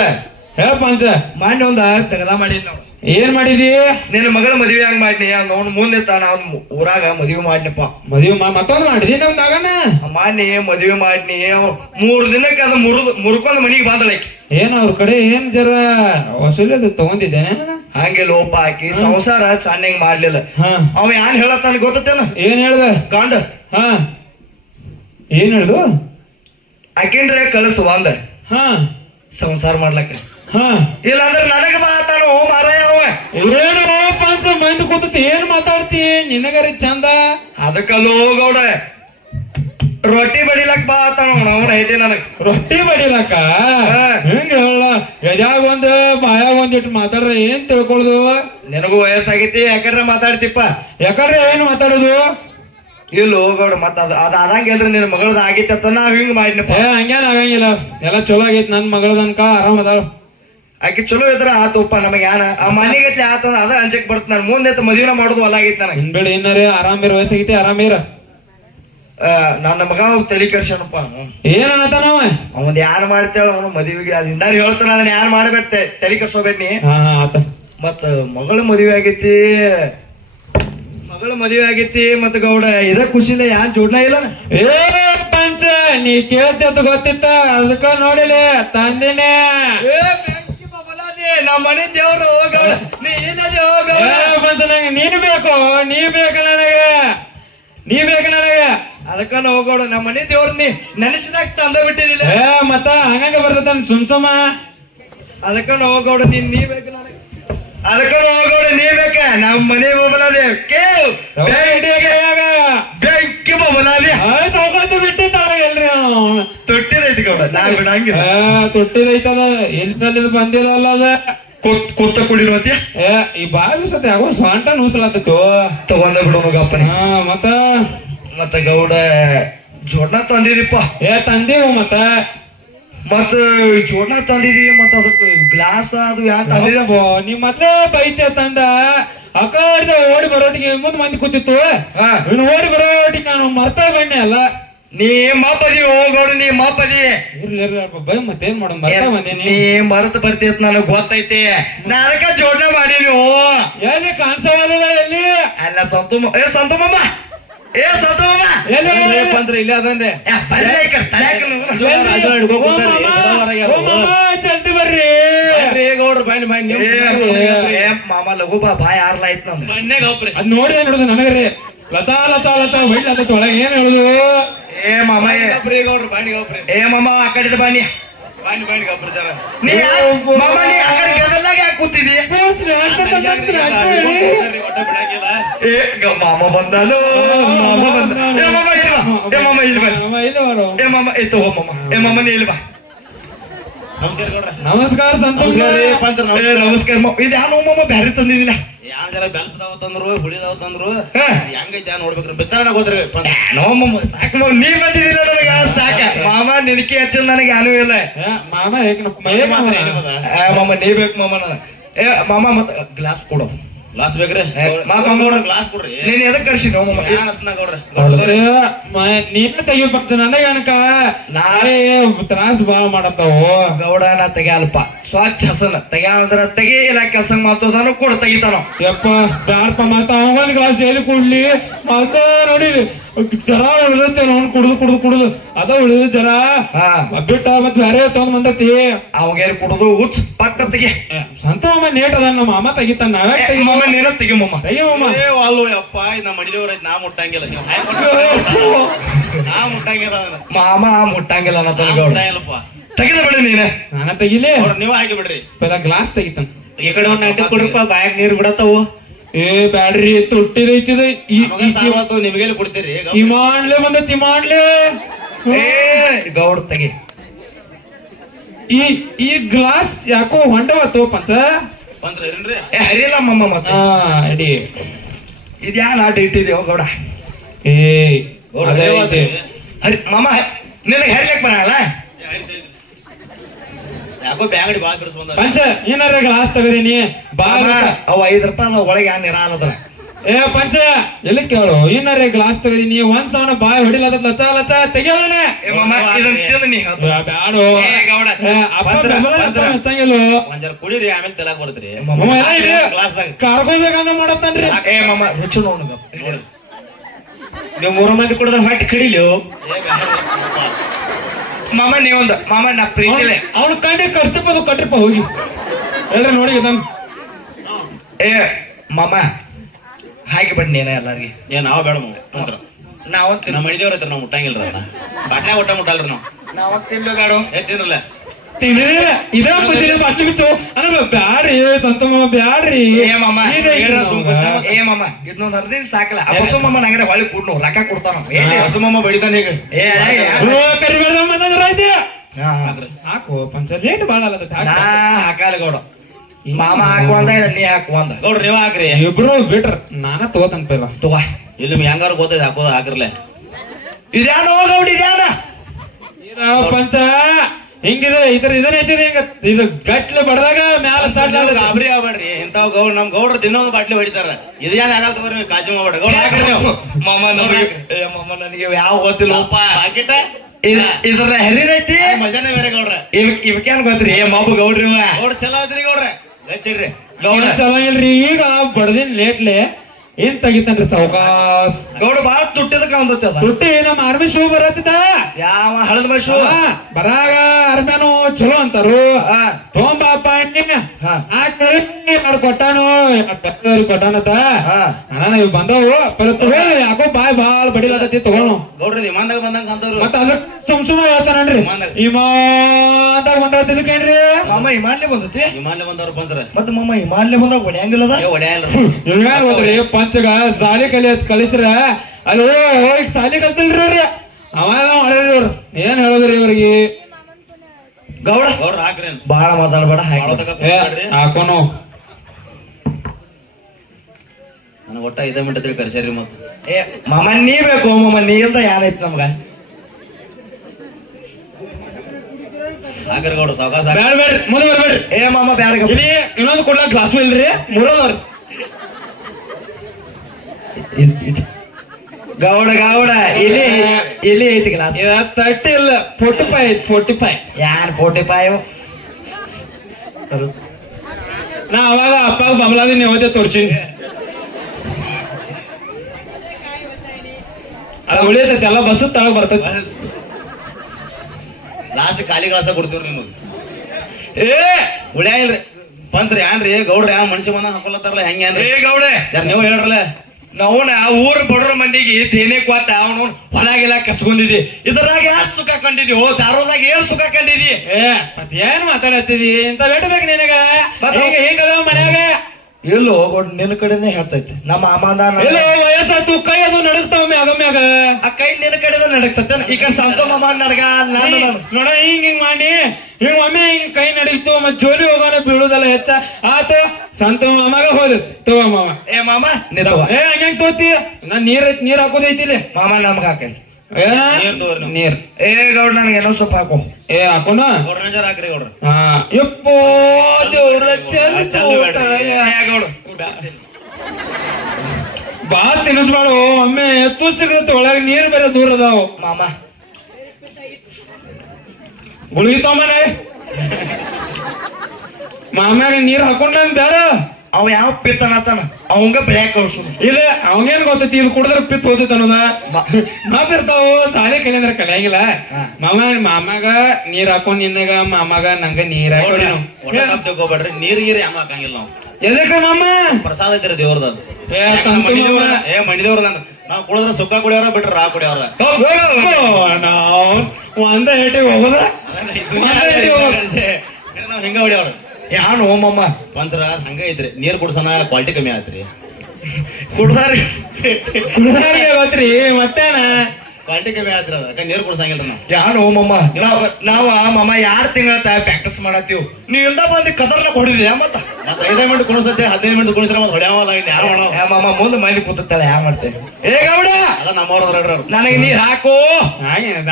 ಹೇಳ ಪಂಚ. ಮಾಡಿ ಒಂದ ತೆಗದ ಮಾಡಿ ನೋಡು. ಏನ್ ಮಾಡಿದಿ? ನಿನ್ನ ಮಗಳ ಮದುವೆ ಹಂಗ ಮಾಡಿನಿ ಅವ್ನು ಮುಂದೆ ನಾನು ಊರಾಗ ಮದುವೆ ಮಾಡಿನಪ್ಪ. ಮದುವೆ ಮತ್ತೊಂದು ಮಾಡಿದಿ ನಮ್ದಾಗನ ಮಾಡಿ ಮದುವೆ ಮಾಡಿನಿ 3 ದಿನಕ್ಕೆ ಅದು ಮುರ್ಕೊಂಡ್ ಮನಿಗೆ ಬಂದಳಕಿ. ಏನ್ ಅವ್ರ ಕಡೆ ಏನ್ ಜರ ವಸೂಲಿ ತಗೊಂಡಿದ್ದೇನೆ ಹಂಗೆ ಲೋಪ ಹಾಕಿ ಸಂಸಾರ ಸಣ್ಣಂಗ್ ಮಾಡ್ಲಿಲ್ಲ. ಅವ ಏನ್ ಹೇಳತ್ತಾನ ಗೊತ್ತೇನ? ಏನ್ ಹೇಳ್ದ ಗಂಡ? ಏನ್ ಹೇಳ್ದು? ಆಕಿನ್ರೆ ಕಳಿಸು ಅಂದ ಸಂಸಾರ ಮಾಡ್ಲಕ್ಕ. ಇಲ್ಲಾಂದ್ರೆ ನನಗ ಮಾತಾಡು ಮಾರಾಯ ಅವ. ಏನು ಪಂಚ ಮೈಂದ್ ಕೂತತಿ ಏನ್ ಮಾತಾಡ್ತಿ ನಿನಗರಿ ಚಂದ. ಅದಕ್ಕಲ್ಲೋ ಗೌಡ ರೊಟ್ಟಿ ಬಡಿಲಕ್ ಬಾ ಆತಾನ ಅವನ ಐತಿ ನನಗ್. ರೊಟ್ಟಿ ಬಡಿಲಕ್ಕ ಹೆಂಗ ಹೇಳ ಎದ್ಯಾಗ ಒಂದ್ ಬಾಯಾಗ ಒಂದಿಟ್ಟು ಮಾತಾಡ್ರ ಏನ್ ತಿಳ್ಕೊಳುದು? ನಿನಗೂ ವಯಸ್ಸಾಗೈತಿ ಯಾಕಂದ್ರೆ ಮಾತಾಡ್ತಿಪ್ಪ. ಯಾಕಂದ್ರೆ ಏನ್ ಮಾತಾಡುದು? ಇಲ್ಲ ಗೌಡ ಮತ್ತ ಅದ ಆದಂಗೆಲ್ರಿ ನಿನ್ನ ಮಗಳದ ಆಗೈತಿ ಅಂತ ನಾವ್ ಹಿಂಗ್ ಮಾಡಿನಪ್ಪ. ಹಂಗೇನ್ ಆಗಂಗಿಲ್ಲ ಎಲ್ಲ ಚಲೋ ಆಗೈತಿ ನನ್ ಮಗಳದನ್ಕ ಆರಾಮ ಅದಾಳ. ಆಕಿ ಚಲೋ ಇದ್ರ ಆತಪ್ಪ ನಮಗೆ ಯಾನ ಆ ಮನೆಗಟ್ಲೆ ಆತಂದ ಅದ ಅಂಜಕ್ ಬರುತ್ತ ನಾನು ಮುಂದೆ ಮದುವೆ ಮಾಡೋದು ಹೊಲ ಆಗೈತಿ ನನಗೆ. ಇನ್ಬೇಡ ಏನಾರೇ ಆರಾಮಿರ ವಯಸ್ಸಾಗೈತಿ ಆರಾಮಿರ. ನನ್ನ ಮಗ ತಲೆ ಕೆಡ್ಸನಪ್ಪ. ಏನ್ ಅನ್ನತಾನವ? ಅವನ್ ಯಾರು ಮಾಡ್ತೇಳ ಅವನು ಮದುವೆಗೆ ಅದಿಂದ ಹೇಳ್ತಾನ ಅದನ್ನ ಯಾರು ಮಾಡ್ಬೇಕ ತಲೆ ಕೆಡ್ಸೋಬೇಡ್ನಿ. ಮತ್ತ ಮಗಳು ಮದುವೆ ಆಗೈತಿ ಮತ್ತ ಗೌಡ ಇದ ಖುಷಿಯಿಂದ ಯಾನ್ ಜೋಡ್ನ ಇಲ್ಲ. ಏ ಪಂಚ ನೀ ಕೇಳ್ತ ಗೊತ್ತಿತ್ತ ಅದಕ್ಕ ನೋಡಿಲಿ ತಂದಿನೇ. ನಮ್ಮ ಮನೆ ದೇವ್ರು ನೀನ್ ಬೇಕು ನೀ ಬೇಕು ನನಗೆ ಅದಕ್ಕ ಹೋಗೋಣ ನಮ್ಮ ಮನೆ ದೇವ್ರ ನೀ ನೆನೆಸಿದಾಗ ತಂದ ಬಿಟ್ಟಿದಿಲ್ಲ. ಮತ್ತ ಹಂಗ ಬರ್ತದ ಸುಮ್ ಅದಕ್ಕ ಹೋಗೋಣ ನೀ ಬೇಕು ನನಗೆ. ಅದಕ್ಕ ಹೋಗೋಣ ನೀ ಬೇಕ ನಮ್ಮ ಮನೆ ಮೊಬಲದೆ ಬೆಂಕಿ ಮೊಬಲದೆ ಬಿಟ್ಟಿತ್ತಾರ ಎಲ್ರಿ ತೊಟ್ಟಿರೈತಿ ಗೌಡ ನಾ ಬಿಡಂಗಿಲ್ಲ. ತೊಟ್ಟಿದೈತದ ಎಲ್ಲಿ ಬಂದಿರಲ್ಲ ಅದ ಕೂತ ಕುಡಿರೋತ್ಯ ಈ ಬಾಳ ದಿವಸ ಯಾಗೋ ಸ್ವಾಂಟ ನೂಸಲಾತತ್ತು ತಗೊಂಡ ಬಿಡೋನಗಪ್ಪನ. ಮತ್ತ ಗೌಡ ಜೋಡ್ನ ತಂದಿದಿಪ್ಪ. ತಂದೇವು ಮತ್ತ ಜೋಡ್ನ ತಂದಿದೀವಿ ಮತ್ತ ಅದಕ್ಕೆ ಗ್ಲಾಸ್ ಅದು ಯಾಕೆ ತಂದಿದ ನೀವ್ ಮೊದ್ಲೇ ಬೈತೆ ತಂದ ಅಕಡೆ ಓಡಿ ಬರೋಟಿಗೆ ಮುಂದ್ ಮಂದಿ ಕೂತಿತ್ತು. ಇವ್ನು ಓಡಿ ಬರೋಟಿಗೆ ನಾನು ಮರ್ತಾ ಬಣ್ಣೆ ಅಲ್ಲ. ನೀ ಮಾಪದಿ ಹೋಗೋಡು ನೀ ಮಾಪದಿ ಇರ್ಲಿ ಬೈ ಮತ್ತೇನ್ ಮಾಡ ಮರ್ತಾ ಬಂದೇನಿ. ನೀ ಮರೆತು ಬರ್ತೈತ್ ನನಗ್ ಗೊತ್ತೈತಿ. ನಾನಕ ಜೋಡ್ನ ಮಾಡಿ ನೀವು ಎಲ್ಲಿ ಕಾಣಿಸವಾದ ಎಲ್ಲಿ ಅಲ್ಲ ಸಂತುಮಮ್ಮ ಇಲ್ಲೇ ಅದನ್ರಿ ಜಲ್ದಿ ಬರ್ರಿ ಗೌಡ್ರ ಬಾಯ್ ಮಾಮ ಲಘು ಬಾಯ್ ಆರ್ಲ ಆಯ್ತು ನಮ್ದು. ಅದ್ ನೋಡಿ ಏನ್ ಹೇಳುದು ನನಗ್ರಿ ಲತಾ ಬೈಡ್ಲತ್ತ ಒಳಗೆ ಏನ್ ಹೇಳುದು? ಮಾಮ ಆ ಕಡೆ ಬಾನಿ ಮಾಮ ನೀ ಆ ಕಡೆ ಗದಲಾಗ ಯಾಕೆ ಕೂತಿದಿ? ಮಾಮ ಬಂದಾನು ಮಾಮ ನೀ ಇಲ್ಲಿ ಬಾ. ನಮಸ್ಕಾರ ಸಂತೋಷ. ನಮಸ್ಕಾರ. ಇದು ಯಾವ ಮಾಮ ಬ್ಯಾರೆ ತಂದಿದಿಲ್ಲ? ಜರ ಬೆಲ್ಸದಾವ ತಂದ್ರು ಹುಳಿದಾವ ತಂದ್ರು ಹೆಂಗೈತೆ ನೋಡ್ಬೇಕ್ರಿ ವಿಚಾರಣೆ ಹೋದ್ರಿ. ಸಾಕ ನೀ ಬಂದಿದಿಲ್ಲ ನನಗ ಸಾಕ ಮಾಮ ನಿನಕ್ಕೆ ಹೆಚ್ಚು ನನಗೆ ಯಾನು ಇಲ್ಲ. ಮಾಮ ಮಾಮ ನೀ ಬೇಕು ಮಾಮ ಮಾಮ ಮತ್ತ ಗ್ಲಾಸ್ ಕೊಡು. ಗ್ಲಾಸ್ ಬೇಕ್ರಿ ಗ್ಲಾಸ್ ಕೊಡ್ರಿ. ನೀನ್ ಎದಕ್ ಕರ್ಸಿ ನೀನ ತೆಗಿಬೇಕು ನನಗ ಅನಕ ನಾಳೆ ತ್ರಾಸ ಬಾಳ ಮಾಡತ್ತಾವು ಗೌಡ. ನಾ ತೆಗ್ಯಾಲ್ಪ ಸ್ವಚ್ಛ ಹಸನ ತೆಗ್ಯಾದ್ರ ತೆಗಿ ಇಲ್ಲ ಕೆಲ್ಸ ಮಾತೋದಾನು ಕೂಡ ತೆಗಿತಾನ. ಯಪ್ಪ ಬ್ಯಾಡಪ್ಪ ಮತ್ತ ಅವಂಗೊಂದ್ ಗ್ಲಾಸ್ ಎಲ್ಲಿ ಕೊಡ್ಲಿ ಮತ್ತ ನೋಡಿ ಜರ ಉಳಿದೈತೆ ಅವ್ನು ಕುಡುದು ಅದ ಉಳಿದ ಜರ ಹಾ ಬಿಟ್ಟ ಮತ್ ಬೇರೆ ತಗೊಂಡ್ ಬಂದತಿ ಅವಾಗೇನು ಕುಡ್ದು ಹುಚ್ಚ ಪಕ್ಕತ್ತಿಗೆ ಸಂತ ಮಾಮ ನೇಟ್ ಅದ ನಮ್ಮ ಮಾಮ ತೆಗಿತಾನ ನಾವೇ ತೆಗಿ ಮಾಮ ನೀನ ತೆಗಿ ಮಾಮ ಮಾಮ ಏ ಅಲ್ಲೋ ಯಪ್ಪ ನಾ ಮಡಿದೇವ್ರ ನಾ ಮುಟ್ಟಂಗಿಲ್ಲ ನೀವು ನಾ ಮುಟ್ಟಂಗಿಲ್ಲ ಅದನ್ನ. ಮಾಮ ಮುಟ್ಟಂಗಿಲ್ಲ ನಾ ಅನ್ನತಾನ ಗೌಡ ಮುಟ್ಟಂಗಿಲ್ಲಪ್ಪ ತೆಗಿದ ಬಿಡಿ ನೀನೆ ನಾನ ತೆಗಿಲಿ ಅವ್ರು ನೀವು ಹಾಕಿ ಬಿಡ್ರಿ ಪೆಲ್ಲ ಗ್ಲಾಸ್ ತೆಗಿತಾನ ಈ ಕಡೆ ಒಂದ್ 90 ಕೊಡ್ರಪ್ಪ ಬಾಯಾಗ ನೀರ್ ಬಿಡತ್ತಾವು ಏ ಬ್ಯಾಡ್ರಿ ತೊಟ್ಟಿದೈತಿದ ನಿಮಗೆಲ್ಲ ಕೊಡ್ತೀರಿ ಈ ಮಾಡ್ಲೆ ಬಂದೈತಿ ಮಾಡ್ಲೆ ಏ ಗೌಡ ತೆಗಿ ಈ ಗ್ಲಾಸ್ ಯಾಕೋ ಹೊಂಡವತ್ತು ಪಂಚ ಪಂಚ್ರ ಏನ್ರಿ ಏ ಹರಿಯಲ್ಲ ಮಮ್ಮ ಮತ್ತೆ ಅಡಿ ಇದ್ಯಾ ನಾಟ್ ಇಟ್ಟಿದ್ಯೋ ಗೌಡ ಏ ಗೌಡ, ಅದೇ ಧನ್ಯವಾದ ಐತೆ. ರೀ. ಹರಿ ಮಾಮ ನಿನಗೆ ಹರಿಯಕ್ ಬರಲ್ಲ ಯಾಕೋ ಬ್ಯಾಗಡಿ ಬಾಳ ಬಿರ್ಸ್ ಬಂದ ಪಂಚ ಏನಾರ ಗ್ಲಾಸ್ ತಗದೀನಿ ಬಾ ಅವ 5 ರೂಪಾಯಿ ಅದ ಒಳಗೆ ಯಾನ್ ಇರಲ್ಲದ ಏ ಪಂಚ ಎಲ್ಲಿ ಕೇಳು ಏನಾರ ಗ್ಲಾಸ್ ತಗದೀನಿ ಒಂದ್ ಸಾವಿರ ಬಾಯ್ ಹೊಡಿಲದ ಲಚ ಲಚ ತೆಗಿಯೋದನೆ ಏ ಮಾಮ ಇದನ್ನ ತಿಂದು ನೀ ಅದು. ಬ್ಯಾಡು ಏ ಗೌಡ ಅಪ್ಪ ಪಂಚ, ಬೆಂಬಲ ಪಂಚ. ಹಚ್ಚಂಗಿಲ್ಲ ಒಂದ್ ಜರ ಕುಡೀರಿ ಆಮೇಲೆ ತೆಲಾಕ್ ಬರ್ತೀರಿ ಮಾಮ ಎಲ್ಲ ಇದೆ ಗ್ಲಾಸ್ದಾಗ ಕಾರ್ಕೋಬೇಕಂತ ಮಾಡತ್ತನ್ರಿ ಏ ಮಾಮ ರುಚಿ ನೋಡು ನೀವು 3 ಮಂದಿ ಕುಡಿದ್ರೆ ಹೊಟ್ಟೆ ಕಡಿಲು ಮಾಮ ನೀವೊಂದು ಮಾಮ ನಾ ಪ್ರೀತಿಲೆ ಅವ್ನು ಕಂಡಿ ಖರ್ಚಪ್ಪದು ಕಟ್ರಿಪ್ಪ ಹೋಗಿ ಹೇಳ್ರಿ ನೋಡಿ ನಮ್ ಏ ಮಾಮ ಹಾಕಿ ಬಿಡ್ ನೀನ ಎಲ್ಲಾರ್ಗಿ ಏನ್ ನಾವ್ ಬೇಡ ಪಂಚ್ರ ನಾವ್ ನಮ್ಮ ಮಡಿದೇವ್ರ ಐತ್ರ ನಾವು ಮುಟ್ಟಂಗಿಲ್ರ ಅದನ್ನ ಬಾಟ್ಲೆ ಒಟ್ಟ ಮುಟ್ಟಲ್ರಿ ನಾವು ನಾವ್ ತಿನ್ಲು ಗಾಡು ತಿನ್ನಲ್ಲ ಇದೇ ಖುಷಿ ಬಾಟ್ಲಿ ಬಿತ್ತು ಅಂದ್ರೆ ಬ್ಯಾಡ್ರಿ ಸಂತ ಮಾಮ ಬ್ಯಾಡ್ರಿ ಏ ಮಾಮ ಇದೆ ಏನ್ರ ಸುಮ್ನೆ ಏ ಮಾಮ ಇದನ್ನೊಂದು ಅರ್ಧಿನ ಸಾಕಲ್ಲ ಆ ಬಸವ ಮಾಮ ನಂಗಡೆ ಹೊಳಿ ಕೊಡ್ನು ರೊಕ್ಕ ಕೊಡ್ತಾನ ಹೊಸಮಮ್ಮ ಬಡಿತಾನೆ ಈಗ ಏ ಕರಿಬೇಡ ಐತಿ ಹಾ, ಹಾಕು ಪಂಚ ರೇಟ್ ಬಾಳ ಅಲ್ಲದ ನಾ ಹಾಕಲ್ಲ ಗೌಡ ಮಾಮ ಹಾಕುವಂದ ಇಲ್ಲ ನೀ ಹಾಕುವಂದ ಗೌಡ್ರ ನೀವ್ ಹಾಕ್ರಿ ಇಬ್ರು ಬಿಟ್ರ ನಾನ ತಗೋತನ್ ಪೈಲ ತಗೋ ಇಲ್ಲಿ ಹೆಂಗಾರ ಗೊತ್ತೈತಿ ಹಾಕೋದ ಹಾಕ್ರಲೆ ಇದ್ಯಾನ ಗೌಡ ಇದ್ಯಾನ ಪಂಚ ಹಿಂಗಿದೆ ಇದನ್ನ ಐತಿದೆ ಹಿಂಗ ಇದು ಗಟ್ಲೆ ಬಡದಾಗ ಮ್ಯಾಲ ಸ್ಟಾರ್ಟ್ ಗಾಬರಿ ಆಗ್ಬೇಡ್ರಿ ಇಂತಾವ್ ಗೌಡ್ ನಮ್ ಗೌಡ್ರ ದಿನೊಂದು ಬಾಟ್ಲಿ ಹೊಡಿತಾರ ಇದು ಏನ್ ಆಗಲ್ಲ ತಗೋರಿ ಕಾಳಜಿ ಮಾಡ್ಬೇಡ ಗೌಡ ಹಾಕ್ರಿ ನೀವು ಮಾಮ ನಮಗೆ ಏ ಮಾಮ ನನಗೆ ಯಾವ ಗೊತ್ತಿಲ್ಲಪ್ಪ ಪಾಕಿಟ ಇದ್ರ ಹೆರಿದೈತಿ ಮಜಾನೇ ಬೇರೆ ಗೌಡ್ರ ಇವಕ್ಕೇನ್ ಗೊತ್ತ್ರಿ ಏ ಮಾಬು ಗೌಡ್ರಿ ಇವ ಗೌಡ್ರ ಚಲೋ ಆದ್ರಿ ಗೌಡ್ರ ಗಚ್ಚಿಡ್ರಿ ಗೌಡ ಚೆನ್ನಾಗಿಲ್ರಿ ಈಗ ಬಡದಿನ್ ಲೇಟ್ಲೆ ಏನ್ ತೆಗಿತಾನ್ರಿ ಸಾವ್ಕಾಸ್ ಗೌಡ ಬಾಳ ತುಟ್ಟಿದಕ್ಕ ಒಂದತ್ತೆ ಅದ ತುಟ್ಟಿ ನಮ್ಮ ಆರ್ಮಿ ಶೂ ಬರತ್ತಿದ ಯಾವ ಹಳದ ಬಸ್ಸು ಬರಾಗ ಅರ್ಮ್ಯಾನು ಚಲೋ ಅಂತಾರು ಹಾ ತೊಗೊಂಬಾಪ ಎಣ್ಣೆ ಹಾ. ಕೊಟ್ಟಾನು ಕೊಟ್ಟಾನತ್ತ ಹಾ. ಅಣ್ಣ ಇವ್ ಬಂದವು ತಗೋ ಯಾಕೋ ಬಾಯ್ ಬಾಳ್ ಬಡಿಲತ್ತತಿ ತಗೋನು ಗೌಡ್ರ ವಿಮಾನದಾಗ ಬಂದಂಗ ಅಂತವ್ರು ಮತ್ತ ಅದಕ್ ಸುಮ್ ಹೇಳ್ತಾನನ್ರಿ ವಿಮಾನ್ದಾಗ. ಇಮಾನ್ದಾಗ ಬಂದತಿದಕ್ಕೇನ್ರಿ ಮಾಮ ಹಿಮಾಲಯ ಬಂದತಿ ವಿಮಾನ ಬಂದವ್ರು ಪಂಚ್ರ ಮತ್ತ ಮಾಮ ಹಿಮಾಲಯ ಬಂದಾಗ ಹೊಡ್ಯಾಂಗಿಲ್ಲದ ಏ ಹೊಡ್ಯಾಲ್ರಿ ಇವ್ಯಾರು ಹೋದ್ರಿ ಪಂಚಗ ಸಾಲಿ ಕಲಿಸ್ರ ಅಲ್ಲಿ ಹೋಗಿ ಸಾಲಿ ಕಲ್ತಿಲ್ರಿ ಅವ್ರಿ ಅವಾಗ ಹೊಡ್ರಿ ಇವ್ರು ಏನ್ ಹೇಳೋದ್ರಿ ಇವ್ರಿಗೆ ಗೌಡ ಗೌಡ್ರ ಹಾಕ್ರಿ ಬಾಳ ಮಾತಾಡ್ಬೇಡ ಹಾಕಿ ಬಾಳ ತಕ ಹಾಕೋನು ನನಗೆ ಒಟ್ಟ 5 ಮಿನಿಟ್ ತಿಳಿ ಕರ್ಸ್ಯಾರಿ ಮತ್ತೆ ಏ ಮಾಮ ನೀ ಬೇಕು ಮಾಮ ನೀ ಅಂತ ಏನೈತಿ ನಮ್ಗ ಹಾಕ್ರಿ ಗೌಡ್ರ ಸಾವಕಾಶ ಬ್ಯಾಡ ಬೇಡ್ರಿ ಮುಂದೆ ಬರ್ಬೇಡ್ರಿ ಏ ಮಾಮ ಬ್ಯಾಡ ಇಲ್ಲಿ ಇನ್ನೊಂದು ಕೊಡ್ಲ ಗ್ಲಾಸ್ ಇಲ್ರಿ ಮೂರೋದವ್ರಿ ಗೌಡ ಗೌಡ ಇಲ್ಲಿ ಇಲ್ಲಿ ಐತಿ ಗ್ಲಾಸ್ 30 ಇಲ್ಲ 45 ಐತಿ 45 ಯಾನ್ 45 ನಾ ಅವಾಗ ಅಪ್ಪ ಬಬಲಾದಿನ ಯಾವತ್ತೇ ತೋರ್ಸಿನಿ ಅದ ಉಳಿಯತೈತಿ ಎಲ್ಲ ಬಸ್ ತಳಗ್ ಬರ್ತೈತಿ ಲಾಸ್ಟ್ ಖಾಲಿ ಗ್ಲಾಸ ಕೊಡ್ತೀವ್ರಿ ನಿಮಗೆ ಏ ಉಳ್ಯಾ ಇಲ್ರಿ ಪಂಚ್ರಿ ಏನ್ರಿ ಗೌಡ್ರ ಯಾವ ಮನುಷ್ಯ ಬಂದ ಹಾಕೊಳತ್ತಾರಲ್ಲ ಹೆಂಗ ಏ ಏನ್ರಿ ಗೌಡೆ ಯಾರು ನೀವು ಹೇಳ್ರಲ್ಲ ನಾವನ ಊರ್ ಬಡವ್ರ ಮಂದಿಗೆ ತೇನೆ ಕೊಟ್ಟ ಅವನು ಹೊಲಗೆಲ್ಲ ಕಸ್ಕೊಂಡಿದಿ ಇದ್ರಾಗ ಯಾರು ಸುಖ ಕಂಡಿದಿ ಹೋ ದಾರೋದಾಗ ಏನ್ ಸುಖ ಕಂಡಿದಿ ಏ ಮತ್ ಏನ್ ಮಾತಾಡತ್ತಿದಿ ಇಂತ ಬೇಟಬೇಕು ನಿನಗ ಹಿಂಗ ಹಿಂಗದ ಮನ್ಯಾಗ ಎಲ್ಲೋ ಗೌಡ ನಿನ್ನ ಕಡೆನೆ ಹೇಳ್ತೈತಿ ನಮ್ಮ ಅಮ್ಮದ ಎಲ್ಲ ವಯಸ್ಸಾತು ಕೈ ಅದು ನಡಗ್ತಾವ ಮ್ಯಾಗ ಮ್ಯಾಗ ಆ ಕೈ ನಿನ್ನ ಕಡೆದ ನಡಕ್ತೈತೆ ಈಗ ಸಂತ ಮಾಮ ನಡ್ಗ ನಾನು ನೋಡ ಹಿಂಗ್ ಮಾಡಿ ಹಿಂಗ್ ಒಮ್ಮೆ ಹಿಂಗ್ ಕೈ ನಡೀತು ಮತ್ ಜೋಲಿ ಹೋಗೋಣ ಬೀಳುದಲ್ಲ ಹೆಚ್ಚ ಆತ ಸಂತ ಮಾಮಾಗ ಹೋದತ್ ತಗೋ ಮಾಮ ಏ ಮಾಮ ನಿರವ ಏ ಹಂಗ ತೋತಿ ನಾನ್ ನೀರ್ ಹಾಕೋದೈತಿಲಿ ಮಾಮ ನಮ್ಗ ಹಾಕೇನಿ ನೀರ್ ತಗೋರಿ ನೀವು. ನೀರ್ ಏ ಗೌಡ ನನಗೆ ಏನೋ ಸ್ವಲ್ಪ ಹಾಕೋ ಏ ಹಾಕೋಣ ಗೌಡ್ರ ನಜರ್ ಹಾಕ್ರಿ ಗೌಡ್ರ ಹಾ ಯಪ್ಪೋ ದೇವ್ರ ಚೆಲ್ಲ ಚೆಲ್ಲ ಬೇಡ್ರಿ. ಏ ಗೌಡ ಬಾ ತಿನ್ನಿಸ್ಬಾಡು ಒಮ್ಮೆ ಎತ್ತು ಸಿಗತ್ತೆ ಒಳಗೆ ನೀರ್ ಬೇರೆ ದೂರ ಅದಾವ ಮಾಮ ಗುಳಿಗೆ ತಗೊಂಬನೆ ಮಾಮ್ಯಾಗ ನೀರ್ ಹಾಕೊಂಡ್ರೆ ಬೇಡ ಅವ ಯಾವ ಪಿತ್ತನತಾನ ಅವಂಗ ಬೆಳ್ಯಾಕ ಕಳ್ಸು. ಇಲ್ಲ ಅವಂಗೇನ್ ಗೊತ್ತೈತಿ ಇದು ಕುಡಿದ್ರ ಪಿತ್ ಹೋತೈತಿ ಅನ್ನೋದ ಮಾಪಿರ್ತಾವು ಸಾಲಿ ಕಲಿಯಂದ್ರ ಕಲಿಯಂಗಿಲ್ಲ. ಮಾಮಾಗ ನೀರ್ ಹಾಕೊಂಡ್ ನಿನ್ನಗ ಮಾಮಾಗ ನಂಗ ನೀರ್ ಹಾಕೊಂಡಿ ತಗೋಬೇಡ್ರಿ, ನೀರ್ ಗೀರಿ ಯಾಮ ಹಾಕಂಗಿಲ್ಲ ನಾವು. ಎದಕ್ಕ ಮಾಮ ಪ್ರಸಾದ ಐತಿರ ದೇವ್ರದ ಮಣಿದೇವ್ರದ ನಾವ್ ಕುಡಿದ್ರ ಸುಕ್ಕ ಕುಡಿಯೋರ ಬಿಟ್ರ ರಾ ಕುಡಿಯೋರ. ನಾವ್ ಒಂದ ಹೇಟಿಗೆ ಹೋಗೋದ ನಾವ್ ಹಿಂಗ ಹೊಡಿಯವ್ರ ಯಾನು ಮಮ್ಮ ಪಂಚರ ಹಂಗ ಐತ್ರಿ. ನೀರ್ ಕುಡ್ಸನ ಕ್ವಾಲಿಟಿ ಕಮ್ಮಿ ಆತ್ರಿ. ಕುಡ್ದಾರಿ ಕುಡ್ದಾರಿಗೆ ಗೊತ್ತ್ರಿ ಮತ್ತೇನ ಕ್ವಾಲಿಟಿ ಕಮ್ಮಿ ಆತ್ರಿ. ಅದಕ್ಕ ನೀರ್ ಕುಡ್ಸಂಗಿಲ್ರಿ ನಾವು. ಯಾನು ಮಮ್ಮ ನಾವ ಮಮ್ಮ 2 ತಿಂಗಳ ಪ್ರಾಕ್ಟೀಸ್ ಮಾಡತ್ತೀವ್. ನೀ ಇಲ್ದ ಬಂದು ಕದರ್ನ ಹೊಡಿದ್ಯಾ ಮತ್ತ 5 ಮಿನಿಟ್ ಕುಣಿಸ್ತೈತಿ, 15 ಮಿನಿಟ್ ಕುಣಿಸ್ರ ಮತ್ತೆ ಹೊಡ್ಯಾವಲ್ಲ. ಇನ್ ಯಾರು ಮಾಡೋ ಮಮ್ಮ ಮುಂದೆ ಮಂದಿ ಕೂತಾಳೆ ಯಾ ಮಾಡ್ತೇವೆ. ಏ ಗೌಡ ಅಲ್ಲ ನಮ್ಮವ್ರ ನನಗೆ ನೀರ್ ಹಾಕು.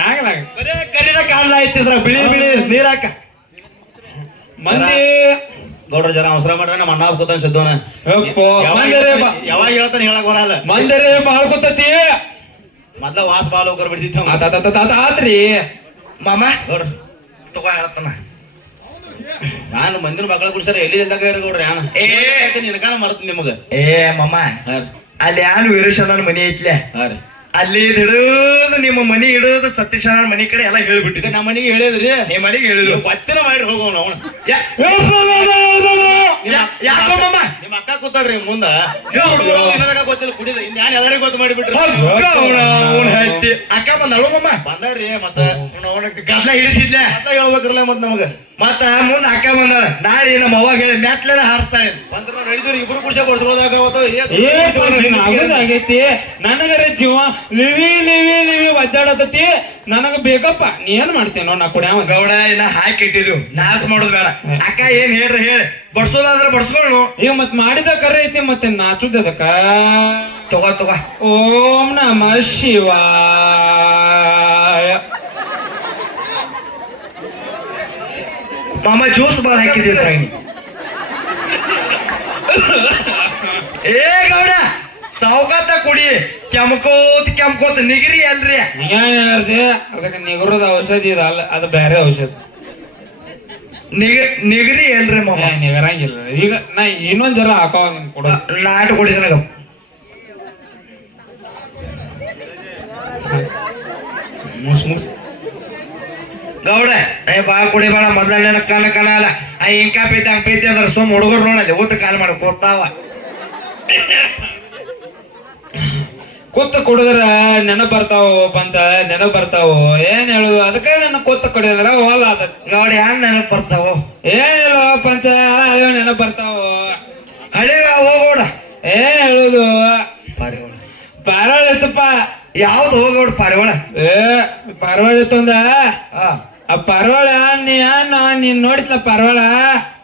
ಆಗಲ್ಲ ಬರೇ ಕರಿದ ಕಾಣ್ಲ ಐತಿದ್ರ ಬಿಳಿ ಬಿಳಿ ನೀರ್ ಹಾಕ. ಮಂದಿ ಗೌಡ್ರ ಜನ ಅವಸರ ಮಾಡ್ರ ನಮ್ಮ ಅಣ್ಣ ಕೂತಾನ ಸಿದ್ದೋನ. ಯಾವಾಗ ಹೇಳ್ತಾನೆ ಹೇಳಕ್ ಬರಲ್ಲ. ಮಂದಿರೇ ಬಾಳ್ ಗೊತ್ತೈತಿ ಮೊದ್ಲ ವಾಸ್ ಬಾಲ್ ಹೋಗರ್ ಬಿಡ್ತಿತ್ತ ಆತ್ರಿ ಮಾಮ ಗೌಡ್ರ ತಗೋ ಹೇಳ್ತಾನ. ನಾನು ಮಂದಿನ ಮಕ್ಕಳ ಕುಡ್ಸಾರ ಎಲ್ಲಿ ಇಲ್ದಾಗ ಗೌಡ್ರ ಯಾನ ನಿನಗಾನ ಮರ್ತ ನಿಮಗ. ಏ ಮಮ್ಮ ಅಲ್ಲಿ ಯಾನು ವೀರೇಶಣ್ಣನ ಮನಿ ಐತ್ಲೆ, ಹಾ ರೀ ಅಲ್ಲಿ ಹಿಡಿದು ನಿಮ್ಮ ಮನಿ ಹಿಡಿದು ಸತೀಶಣ್ಣನ ಮನಿ ಕಡೆ ಎಲ್ಲ ಹೇಳ್ಬಿಟ್ಟಿದ್ದೆ. ನಮ್ಮ ಮನೆಗೆ ಹೇಳಿದ್ರಿ, ನಿಮ್ಮ ಮನಿಗೆ ಹೇಳಿದ್ರು ಗೊತ್ತಿನ ಮಾಡಿ ಹೋಗೋಣ ಅವನು. ಯಾಕೋ ಮಮ್ಮ ನಿಮ್ಮ ಅಕ್ಕ ಕೂತಾಡ್ರಿ ಮುಂದ ಗೊತ್ತಿಲ್ಲ ಕುಡಿದ ಇನ್ ಯಾನ್ ಎಲ್ಲರಿಗೂ ಗೊತ್ತು ಮಾಡಿಬಿಟ್ರಿ. ಅಕ್ಕ ಬಂದಳು ಮಮ್ಮ ಬಂದಾರ್ರಿ ಮತ್ತ ಗದ್ಲ ಹಿಡಿಸಿದ್ಲೆ ಮತ್ತ ಹೇಳ್ಬೇಕ್ರಲ್ಲ ಮತ್ ನಮಗ. ಮತ್ತ ಮುಂದ ಅಕ್ಕ ಬಂದಾಳ. ನಾಳೆ ನಮ್ಮ ಅವಾಗ ಹೇಳಿ ಮ್ಯಾಟ್ಲೇನ ಹಾರಿಸ್ತಾಳೆ. ಬಂದ್ರ ನಡಿದ್ರಿ ಇಬ್ರು ಕುಡ್ಸ ಕೊಡ್ಸ್ಬೋದಾಗವತ್ತು. ಆಗೈತಿ ನನಗರ ಜೀವ ಲಿವಿ ಲಿವಿ ಲಿವಿ ಒದ್ದಾಡತತಿ. ನನಗ ಬೇಕಪ್ಪ ನೀ ಏನ್ ಮಾಡ್ತೀವಿ ನೋಡ್ ನಾ ಕುಡಿಯವ ಗೌಡ ಇನ್ನ ಹಾಕಿಟ್ಟಿದ್ವು ನಾಶ ಮಾಡೋದು ಬೇಡ. ಅಕ್ಕ ಏನ್ ಹೇಳ್ರಿ ಹೇಳಿ, ಬಡ್ಸೋದಾದ್ರೆ ಬಡ್ಸ್ಕೊಳ್ಳು. ಈಗ ಮತ್ ಮಾಡಿದ ಕರೆ ಐತಿ ಮತ್ತೆ ನಾಚುದಕ್ಕ. ತಗೋ ತಗೋ. ಓಂ ನಮ ಶಿವಾಯ. ಮಾಮ ಜ್ಯೂಸ್ ಬಾಳ ಹಾಕಿದ್ರಿ. ಏ ಗೌಡ ಸಾವುಕಾತ ಕುಡಿ. ಕೆಮ್ಕೋತ ನಿಗಿರಿ ಅಲ್ರಿ. ಹೇಳ್ದೆ ಅದಕ್ಕೆ ನಿಗರದ ಔಷಧಿ ಇದಲ್ಲ, ಅದು ಬೇರೆ ಔಷಧ. ನಿಗರಿ ಅಲ್ರಿ ಮಾಮ. ನಿಗರಂಗಿಲ್ಲ. ಈಗ ನಾ ಇನ್ನೊಂದ್ ಜರ ಹಾಕೋ ಕೊಡ ನಾಟ ಕುಡಿದ್ರಾಗ ಮುಸ್ ಮುಸ್ ಗೌಡ ಬಾಳ ಕುಡಿ ಬಾಳ ಮೊದ್ಲ ಕಣ ಅಲ್ಲ. ಹಿಂಗ ಪೈತಿ ಹಂಗ ಪೈತಿ ಅಂದ್ರೆ ಸುಮ್ ಹುಡುಗರು ನೋಡಲ್ಲಿ ಊಟ ಕಾಲ್ ಮಾಡಿ ಕೂತಾವ. ಕೂತ ಕುಡಿದ್ರ ನೆನಪ್ ಬರ್ತಾವು ಪಂಚ, ನೆನಪ್ ಬರ್ತಾವು. ಏನ್ ಹೇಳುದು ಅದಕ್ಕೆ ನನ್ನ ಕೂತ ಕುಡಿದ್ರ ಹೋಲ ಅದ. ಗೌಡ ಯಾನ್ ನೆನಪ್ ಬರ್ತಾವು? ಏನಿಲ್ಲ ಪಂಚ, ಅಯ್ಯೋ ನೆನಪ್ ಬರ್ತಾವು. ಹಳಿ ಹೋಗೋಡ ಏನ್ ಹೇಳುದು ಪಾರವಾಳ ಇತ್ತಪ್ಪ. ಯಾವ್ದು ಹೋಗೋಡ್ ಪಾರಿವಾಳ? ಪಾರವಾಳ ಇತ್ತಂದ. ಆ ಪಾರವಾಳ ನೀನ್ ನೋಡಿತ್ಲ ಪಾರವಾಳ.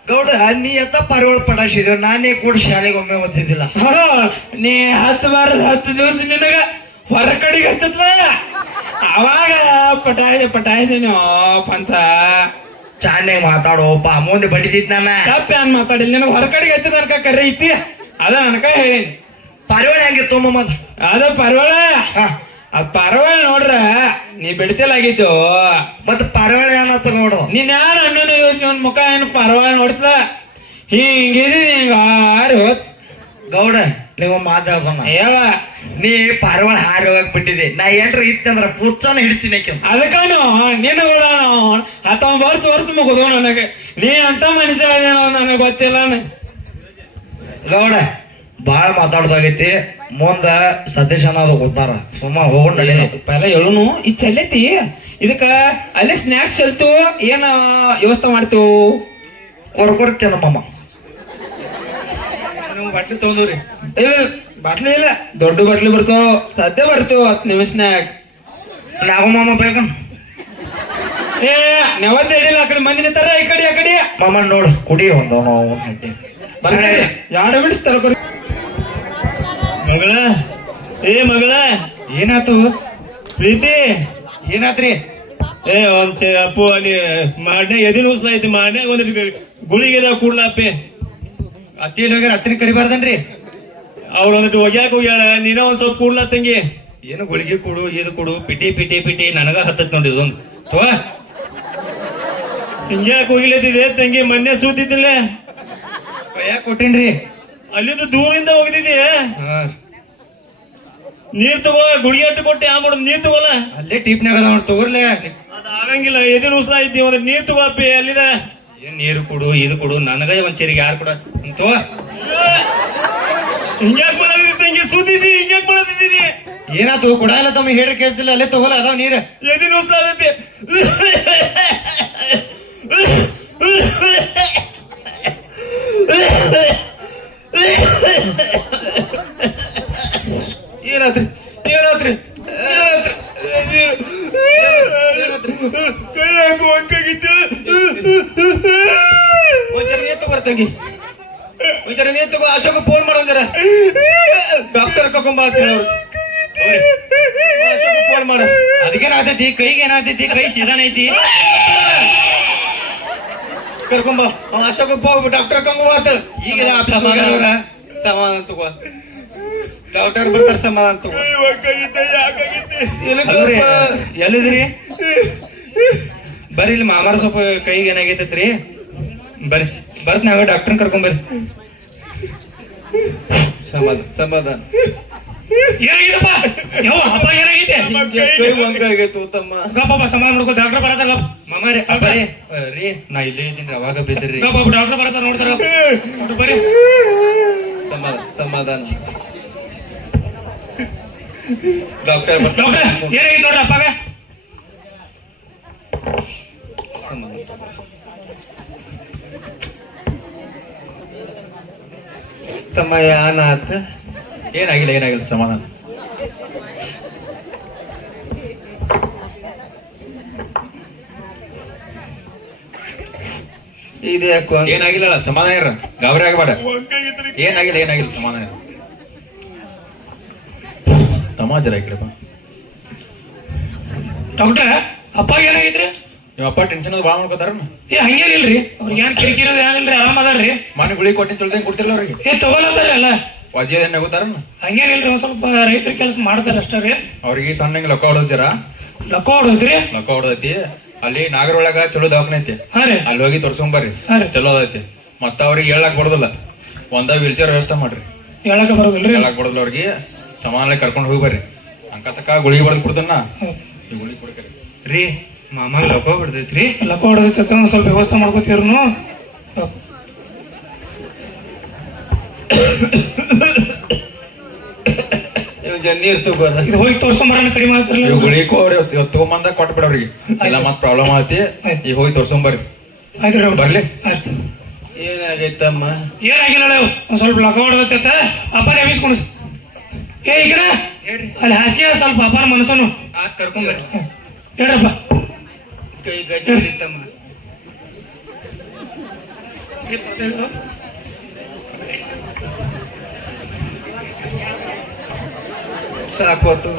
ಗೌಡ ನೀ ಎತ್ತ ಪಾರಿವಾಳ ಪಡಾಸಿದ್ರು, ನಾನೇ ಕೂಡ ಶಾಲೆಗೆ ಒಮ್ಮೆ ಓದಿದ್ದಿಲ್ಲ. ನೀ 10 ದಿವಸ ನಿನಗ ಹೊರ ಕಡೆಗೆ ಹತ್ತತ್ಲ. ಅವಾಗ ಪಟಾಯಿಸಿನ ಪಂಚ. ಚಾಂಡೆ ಮಾತಾಡೋಪ್ಪ ಮುಂದೆ ಬಡಿದಿದ್ ನಾನ ತಪ್ಪ ಏನ್ ಮಾತಾಡಿಲ್ಲ. ನಿನಗ ಹೊರ ಕಡೆಗೆ ಹತ್ತಿದ ಅನ್ಕ ಕರೆ ಐತಿ, ಅದ ಅನ್ಕ ಹೇಳೀನಿ. ಪಾರಿವಾಳ ಹೆಂಗಿತ್ತು ಮಮ್ಮ? ಅದ ಪಾರಿವಾಳ. ಅದ್ ಪಾರಿವಾಳ ನೋಡ್ರ ನೀ ಬಿಡ್ತಿಲಾಗಿದ್ದು. ಮತ್ತ ಪಾರಿವಾಳ ಏನತ್ತ ನೋಡು. ನೀನ್ ಯಾರು 11 ದಿವಸ ಒಂದ್ ಮುಖ ಏನು ಪಾರಿವಾಳ ನೋಡ್ತಲ ಹಿಂಗಿದಿ ಹಿಂಗ ಹಾರಿ ಹೋತ್. ಗೌಡ ನೀವು ಮಾತಾಡ್ಕೊಂಡ ಹೇಳ ನೀ ಪಾರಿವಾಳ ಹಾರಿ ಹೋಗಕ್ ಬಿಟ್ಟಿದೆ. ನಾ ಏನ್ರ ಇತ್ತಂದ್ರ ಪುಚ್ಚನ ಹಿಡ್ತೀನಿ. ಅದಕ್ಕನು ನಿನ್ನಗಳ 19 ವರ್ಷ ಮುಗಿದು ನನಗೆ. ನೀ ಅಂತ ಮನುಷ್ಯ ನನಗೆ ಗೊತ್ತಿಲ್ಲ. ಗೌಡ ಬಾಳ ಮಾತಾಡ್ದಾಗೈತಿ. ಮುಂದ ಸತೀಶ್ ಅನ್ನೋದು ಗೊತ್ತಾರ. ಸುಮ್ಮ ಹೋಗೊಂಡ ಪೈಲ ಹೇಳುನು ಈ ಚಲ್ಲೈತಿ. ಇದಕ್ಕ ಅಲ್ಲೇ ಸ್ನಾಕ್ಸ್ ಚೆಲ್ತು ಏನ ವ್ಯವಸ್ಥೆ ಮಾಡ್ತೀವಿ. ಕೊರ್ಕೊರ್ತೇನ ಮಮ್ಮ. ಬಾಟ್ಲಿ ತಗೊಂಡ್ರಿ. ಇಲ್ಲ ಬಾಟ್ಲಿ ಇಲ್ಲ, ದೊಡ್ಡ ಬಾಟ್ಲಿ ಬರ್ತಾವ. ಸದ್ಯ ಬರ್ತಾವ 10 ನಿಮಿಷನ್ಯಾಗ. ನಾವು ಮಾಮ ಬೇಕ. ಏ ನೆವದ್ದ ಹಿಡಿಲ್ಲ. ಆ ಕಡೆ ಮಂದಿನ ತರ ಈ ಕಡೆ ಆ ಕಡೆ. ಮಾಮ ನೋಡು ಕುಡಿ ಒಂದು ಗಂಟೆ 2 ಮಿನಿಟ್ಸ್ ತರ್ಕೊರಿ. ಮಗಳ ಮಗಳ ಏನಾತು ಪ್ರೀತಿ? ಏನಾತ್ರಿ? ಒಂದ್ ಅಪ್ಪು ಅಲ್ಲಿ ಮಾಡ್ನ್ಯಾಗ ಎದಿನ ಉಸ್ಲ ಐತಿ. ಮಾಡ್ನ್ಯಾಗ ಒಂದ್ ಗುಳಿಗೆ ಕೂಡ್ಲಪ್ಪಿ. ಅತ್ತಿಯಲ್ಲಿ ಹೋಗ್ಯಾರ, ಅತ್ತಿನ ಕರಿಬಾರ್ದನ್ರಿ. ಅವ್ರ ಒಂದಿಟ್ಟು ಒಗ್ಯಾಕ ಹೋಗ್ಯಾಳ. ನೀನ ಒಂದ್ ಸ್ವಲ್ಪ ಕೂಡ್ಲ ತಂಗಿ. ಏನು ಗುಳಿಗೆ ಕೊಡು ಇದು ಕೊಡು ಪಿಟಿ ಪಿಟಿ ಪಿಟಿ ನನಗ ಹತ್ತತ್ ನೋಡಿ ಇದೊಂದು ತೋ. ಹಿಂಗ್ಯಾಕ ಹೋಗಿಲತ್ತಿದೆ ತಂಗಿ? ಮೊನ್ನೆ ಸೂತಿದ್ದಿಲ್ಲ ಯಾಕೆ ಕೊಟ್ಟೇನ್ರಿ? ಅಲ್ಲಿಂದ ದೂರಿಂದ ಹೋಗಿದ್ದೀಯ ಹಾ ನೀರ್ ತಗೋ ಗುಡಿಗೆ ಅಟ್ಟು ಕೊಟ್ಟೆ ಆ ಮಾಡೋದು ನೀರ್ ತಗೋಲ್ಲ ಅಲ್ಲೇ ಟೀಪ್ನಾಗ ಅದ ನೋಡಿ ತಗೋರ್ಲೆ ಅದ ಆಗಂಗಿಲ್ಲ ಎದಿನ ಉಸ್ತಾ ಇದ್ದೀವಿ ಅಂದ್ರೆ ನೀರ್ ತಗೋ ಅಪ್ಪಿ ಅಲ್ಲಿದ ಏನ್ ನೀರು ಕೊಡು ಇದು ಕೊಡು ನನಗ ಒಂದ್ ಚರಿಗೆ ಯಾರು ಕೊಡ ತಗೋ ಹಿಂಗ್ಯಾಕ್ ಮಾಡೋದಿದ್ದಿ ತಂಗಿ ಸುದ್ದಿದ್ದಿ ಹಿಂಗ್ಯಾಕ್ ಮಾಡೋದಿದ್ದೀರಿ ಏನಾತು ಕೊಡಲ್ಲ ತಮ್ಮ ಹೇಳ್ರಿ ಕೇಳಿಸಿಲ್ಲ ಅಲ್ಲೇ ತಗೋಲ್ಲ ಅದಾವ ನೀರು ಎದಿನ ಉಸ್ತಾ ಆಗತ್ತೆ ಏನಾತ್ರಿ ಏನಾತ್ರಿ ಕೈ ಹಾಕು ಹಂಗಾಗಿತ್ತು ಒಂಚರ ನೀರ್ ತಗೋರ್ ತಂಗಿ ಒಂಚರ ನೀರ್ ತಗೋ ಅಶೋಕ ಫೋನ್ ಮಾಡೋಂಜರ ಡಾಕ್ಟರ್ ಕರ್ಕೊಂಬ ಅಂತ ಹೇಳವ್ರು ಅಶೋಕ ಫೋನ್ ಮಾಡ ಅದಕ್ಕೇನಾಗ್ತೈತಿ ಕೈಗೆ ಏನಾಗ್ತೈತಿ ಕೈ ಸೀದಾನೈತಿ ಕರ್ಕೊಂಬ ಅವ ಅಶೋಕ ಡಾಕ್ಟರ್ ಕರ್ಕೊಂಬ ಅಂತ ಈಗ ಸಮಾಧಾನ ತಗೋ ಡಾಕ್ಟರ್ ಬರ್ತಾರ ಸಮಾಧಾನ ತಗೋ ಎಲ್ಲಿದ್ರಿ ಬರ್ರಿ ಇಲ್ಲಿ ಮಾಮಾರ ಸ್ವಲ್ಪ ಕೈಗೆ ಏನಾಗೈತೈತ್ರಿ ಬರ್ರಿ ಬರ್ತ್ ನಾವ ಡಾಕ್ಟರ್ ಕರ್ಕೊಂಬರ್ರಿ ಸಮಾಧಾನ ಏನಾಗಿದಪ್ಪ ಯಾವ ಅಪ್ಪ ಏನಾಗಿದೆ ಕೈ ಒಂದಾಗೈತು ತಮ್ಮ ಗಪ್ಪ ಸಮಾನ ಮಾಡ್ಕೋ ಡಾಕ್ಟರ್ ಬರತ್ತಾರ ಮಾಮಾರಿ ಬರ್ರಿ ರೀ ನಾ ಇಲ್ಲೇ ಇದ್ದೀನಿ ಅವಾಗ ಬಿದ್ದಿರಿ ಗಪ್ಪ ಡಾಕ್ಟರ್ ಬರತ್ತಾರ ನೋಡ್ತಾರ ಬರ್ರಿ ಸಮಾಧಾನ ಡಾಕ್ಟರ್ ಡಾಕ್ಟರ್ ಏನಾಗಿದೆ ನೋಡ್ರಿ ಅಪ್ಪಗ ತಮ್ಮ ಯಾನಾತ ಏನಾಗಿಲ್ಲ ಸಮಾಧಾನ ಇದೆ ಏನಾಗಿಲ್ಲ ಸಮಾಧಾನ ಇರ ಗಾಬರಿ ಆಗಬೇಡ ಏನಾಗಿಲ್ಲ ಸಮಾಧಾನ ಇರ ತಮಾಜರ ಈ ಕಡೆ ಬಾ ಡಾಕ್ಟರ್ ಅಪ್ಪ ಏನಾಗಿದ್ರಿ ನಿಮ್ಮ ಅಪ್ಪ ಟೆನ್ಷನ್ ಭಾಳ ಮಾಡ್ಕೋತಾರ ಏ ಹಂಗೇನಿಲ್ರಿ ಅವ್ರಿಗೆ ಏನ್ ಕಿರಿಕಿರೋದು ಏನಿಲ್ರಿ ಆರಾಮ ಅದಾರ್ರಿ ಮನೆ ಗುಳಿ ಕೊಟ್ಟಿನ ಚೊಲ್ದಂಗೆ ಕೊಡ್ತಿರಲ್ಲ ಅವ್ರಿಗೆ ಏ ತಗೊಳತಾರ ಅಲ್ಲ ವಾಜಿ ಏನ್ ನಗೋತಾರ ಹಂಗೇನಿಲ್ರಿ ಒಂದ್ ಸ್ವಲ್ಪ ರೈತರ ಕೆಲಸ ಮಾಡ್ತಾರ ಅಷ್ಟೇ ರೀ ಅವ್ರಿಗೆ ಸಣ್ಣಂಗೆ ಲೊಕ್ಕ ಹೊಡೋದ್ ಜರ ಲಕ್ಕ ಹೊಡೋದ್ರಿ ಲೊಕ್ಕ ಹೊಡೋದೈತಿ ಅಲ್ಲಿ ನಾಗರೊಳಗ ಚಲೋ ದವಾಖಾನೆ ಐತಿ ಹಾ ರೀ ಅಲ್ಲಿ ಹೋಗಿ ತೋರ್ಸ್ಕೊಂಬರ್ರಿ ಹಾ ರೀ ಚಲೋ ಅದೈತಿ ಮತ್ತ ಅವ್ರಿಗೆ ಹೇಳಕ್ ಬರೋದಿಲ್ಲ ಒಂದ ವೀಲ್ ಚೇರ್ ವ್ಯವಸ್ಥೆ ಮಾಡ್ರಿ ಹೇಳಕ ಬರೋದಿಲ್ರಿ ಹೇಳಕ್ ಬರೋದಿಲ್ಲ ಅವ್ರಿಗೆ ಸಮಾನ ಕರ್ಕೊಂಡು ಹೋಗಿ ಬರ್ರಿ ಅಂಕ ತಕ್ಕ ಗುಳಿಗೆ ಬಡ್ದು ಕೊಡ್ತಾನ ಈ ಗುಳಿಗೆ ಕೊಡ್ಕರಿ ರೀ ಮಾಮ ಲೋಕ ಹೊಡೆದೈತ್ರಿ ಲಕ್ಕ ಹೊಡೋದೈತಿ ಒಂದ್ ಸ್ವಲ್ಪ ವ್ಯವಸ್ಥೆ ಮಾಡ್ಕೋತೀರ್ನು ನೀರ್ ತಗೋರ ಇದು ಹೋಗಿ ತೋರ್ಸ್ಕೊಂಬರೋಣ ಕಡಿಮೆ ಮಾಡ್ತಿರಲ್ಲ ಇವ್ ಗುಳಿಗೆ ತಗೊಂಬಂದ ಕೊಟ್ಟು ಬಿಡವ್ರಿಗೆ ಎಲ್ಲ ಮತ್ ಪ್ರಾಬ್ಲಮ್ ಆಗತಿ ಈಗ ಹೋಗಿ ತೋರ್ಸ್ಕೊಂಬರ್ರಿ ಆಯ್ತು ರೀ ಬರ್ಲಿ ಏನಾಗೈತಮ್ಮ ಏನಾಗಿಲ್ಲ ಒಂದ್ ಸ್ವಲ್ಪ ಲಕ್ಕ ಹೊಡೋದೈತ ಅಪ್ಪ ನೆಮಿಸ್ಕೊಂಡು ಏ ಈಗ ಅಲ್ಲಿ ಹಾಸಿಗೆ ಸ್ವಲ್ಪ ಅಪ್ಪನ ಮನಸ್ಸನು ಕರ್ಕೊಂಬರ್ರಿ ಹೇಳ್ರಪ್ಪ ಕೈ ಗಜ್ಜಮ್ಮ ಸಾಕೋತು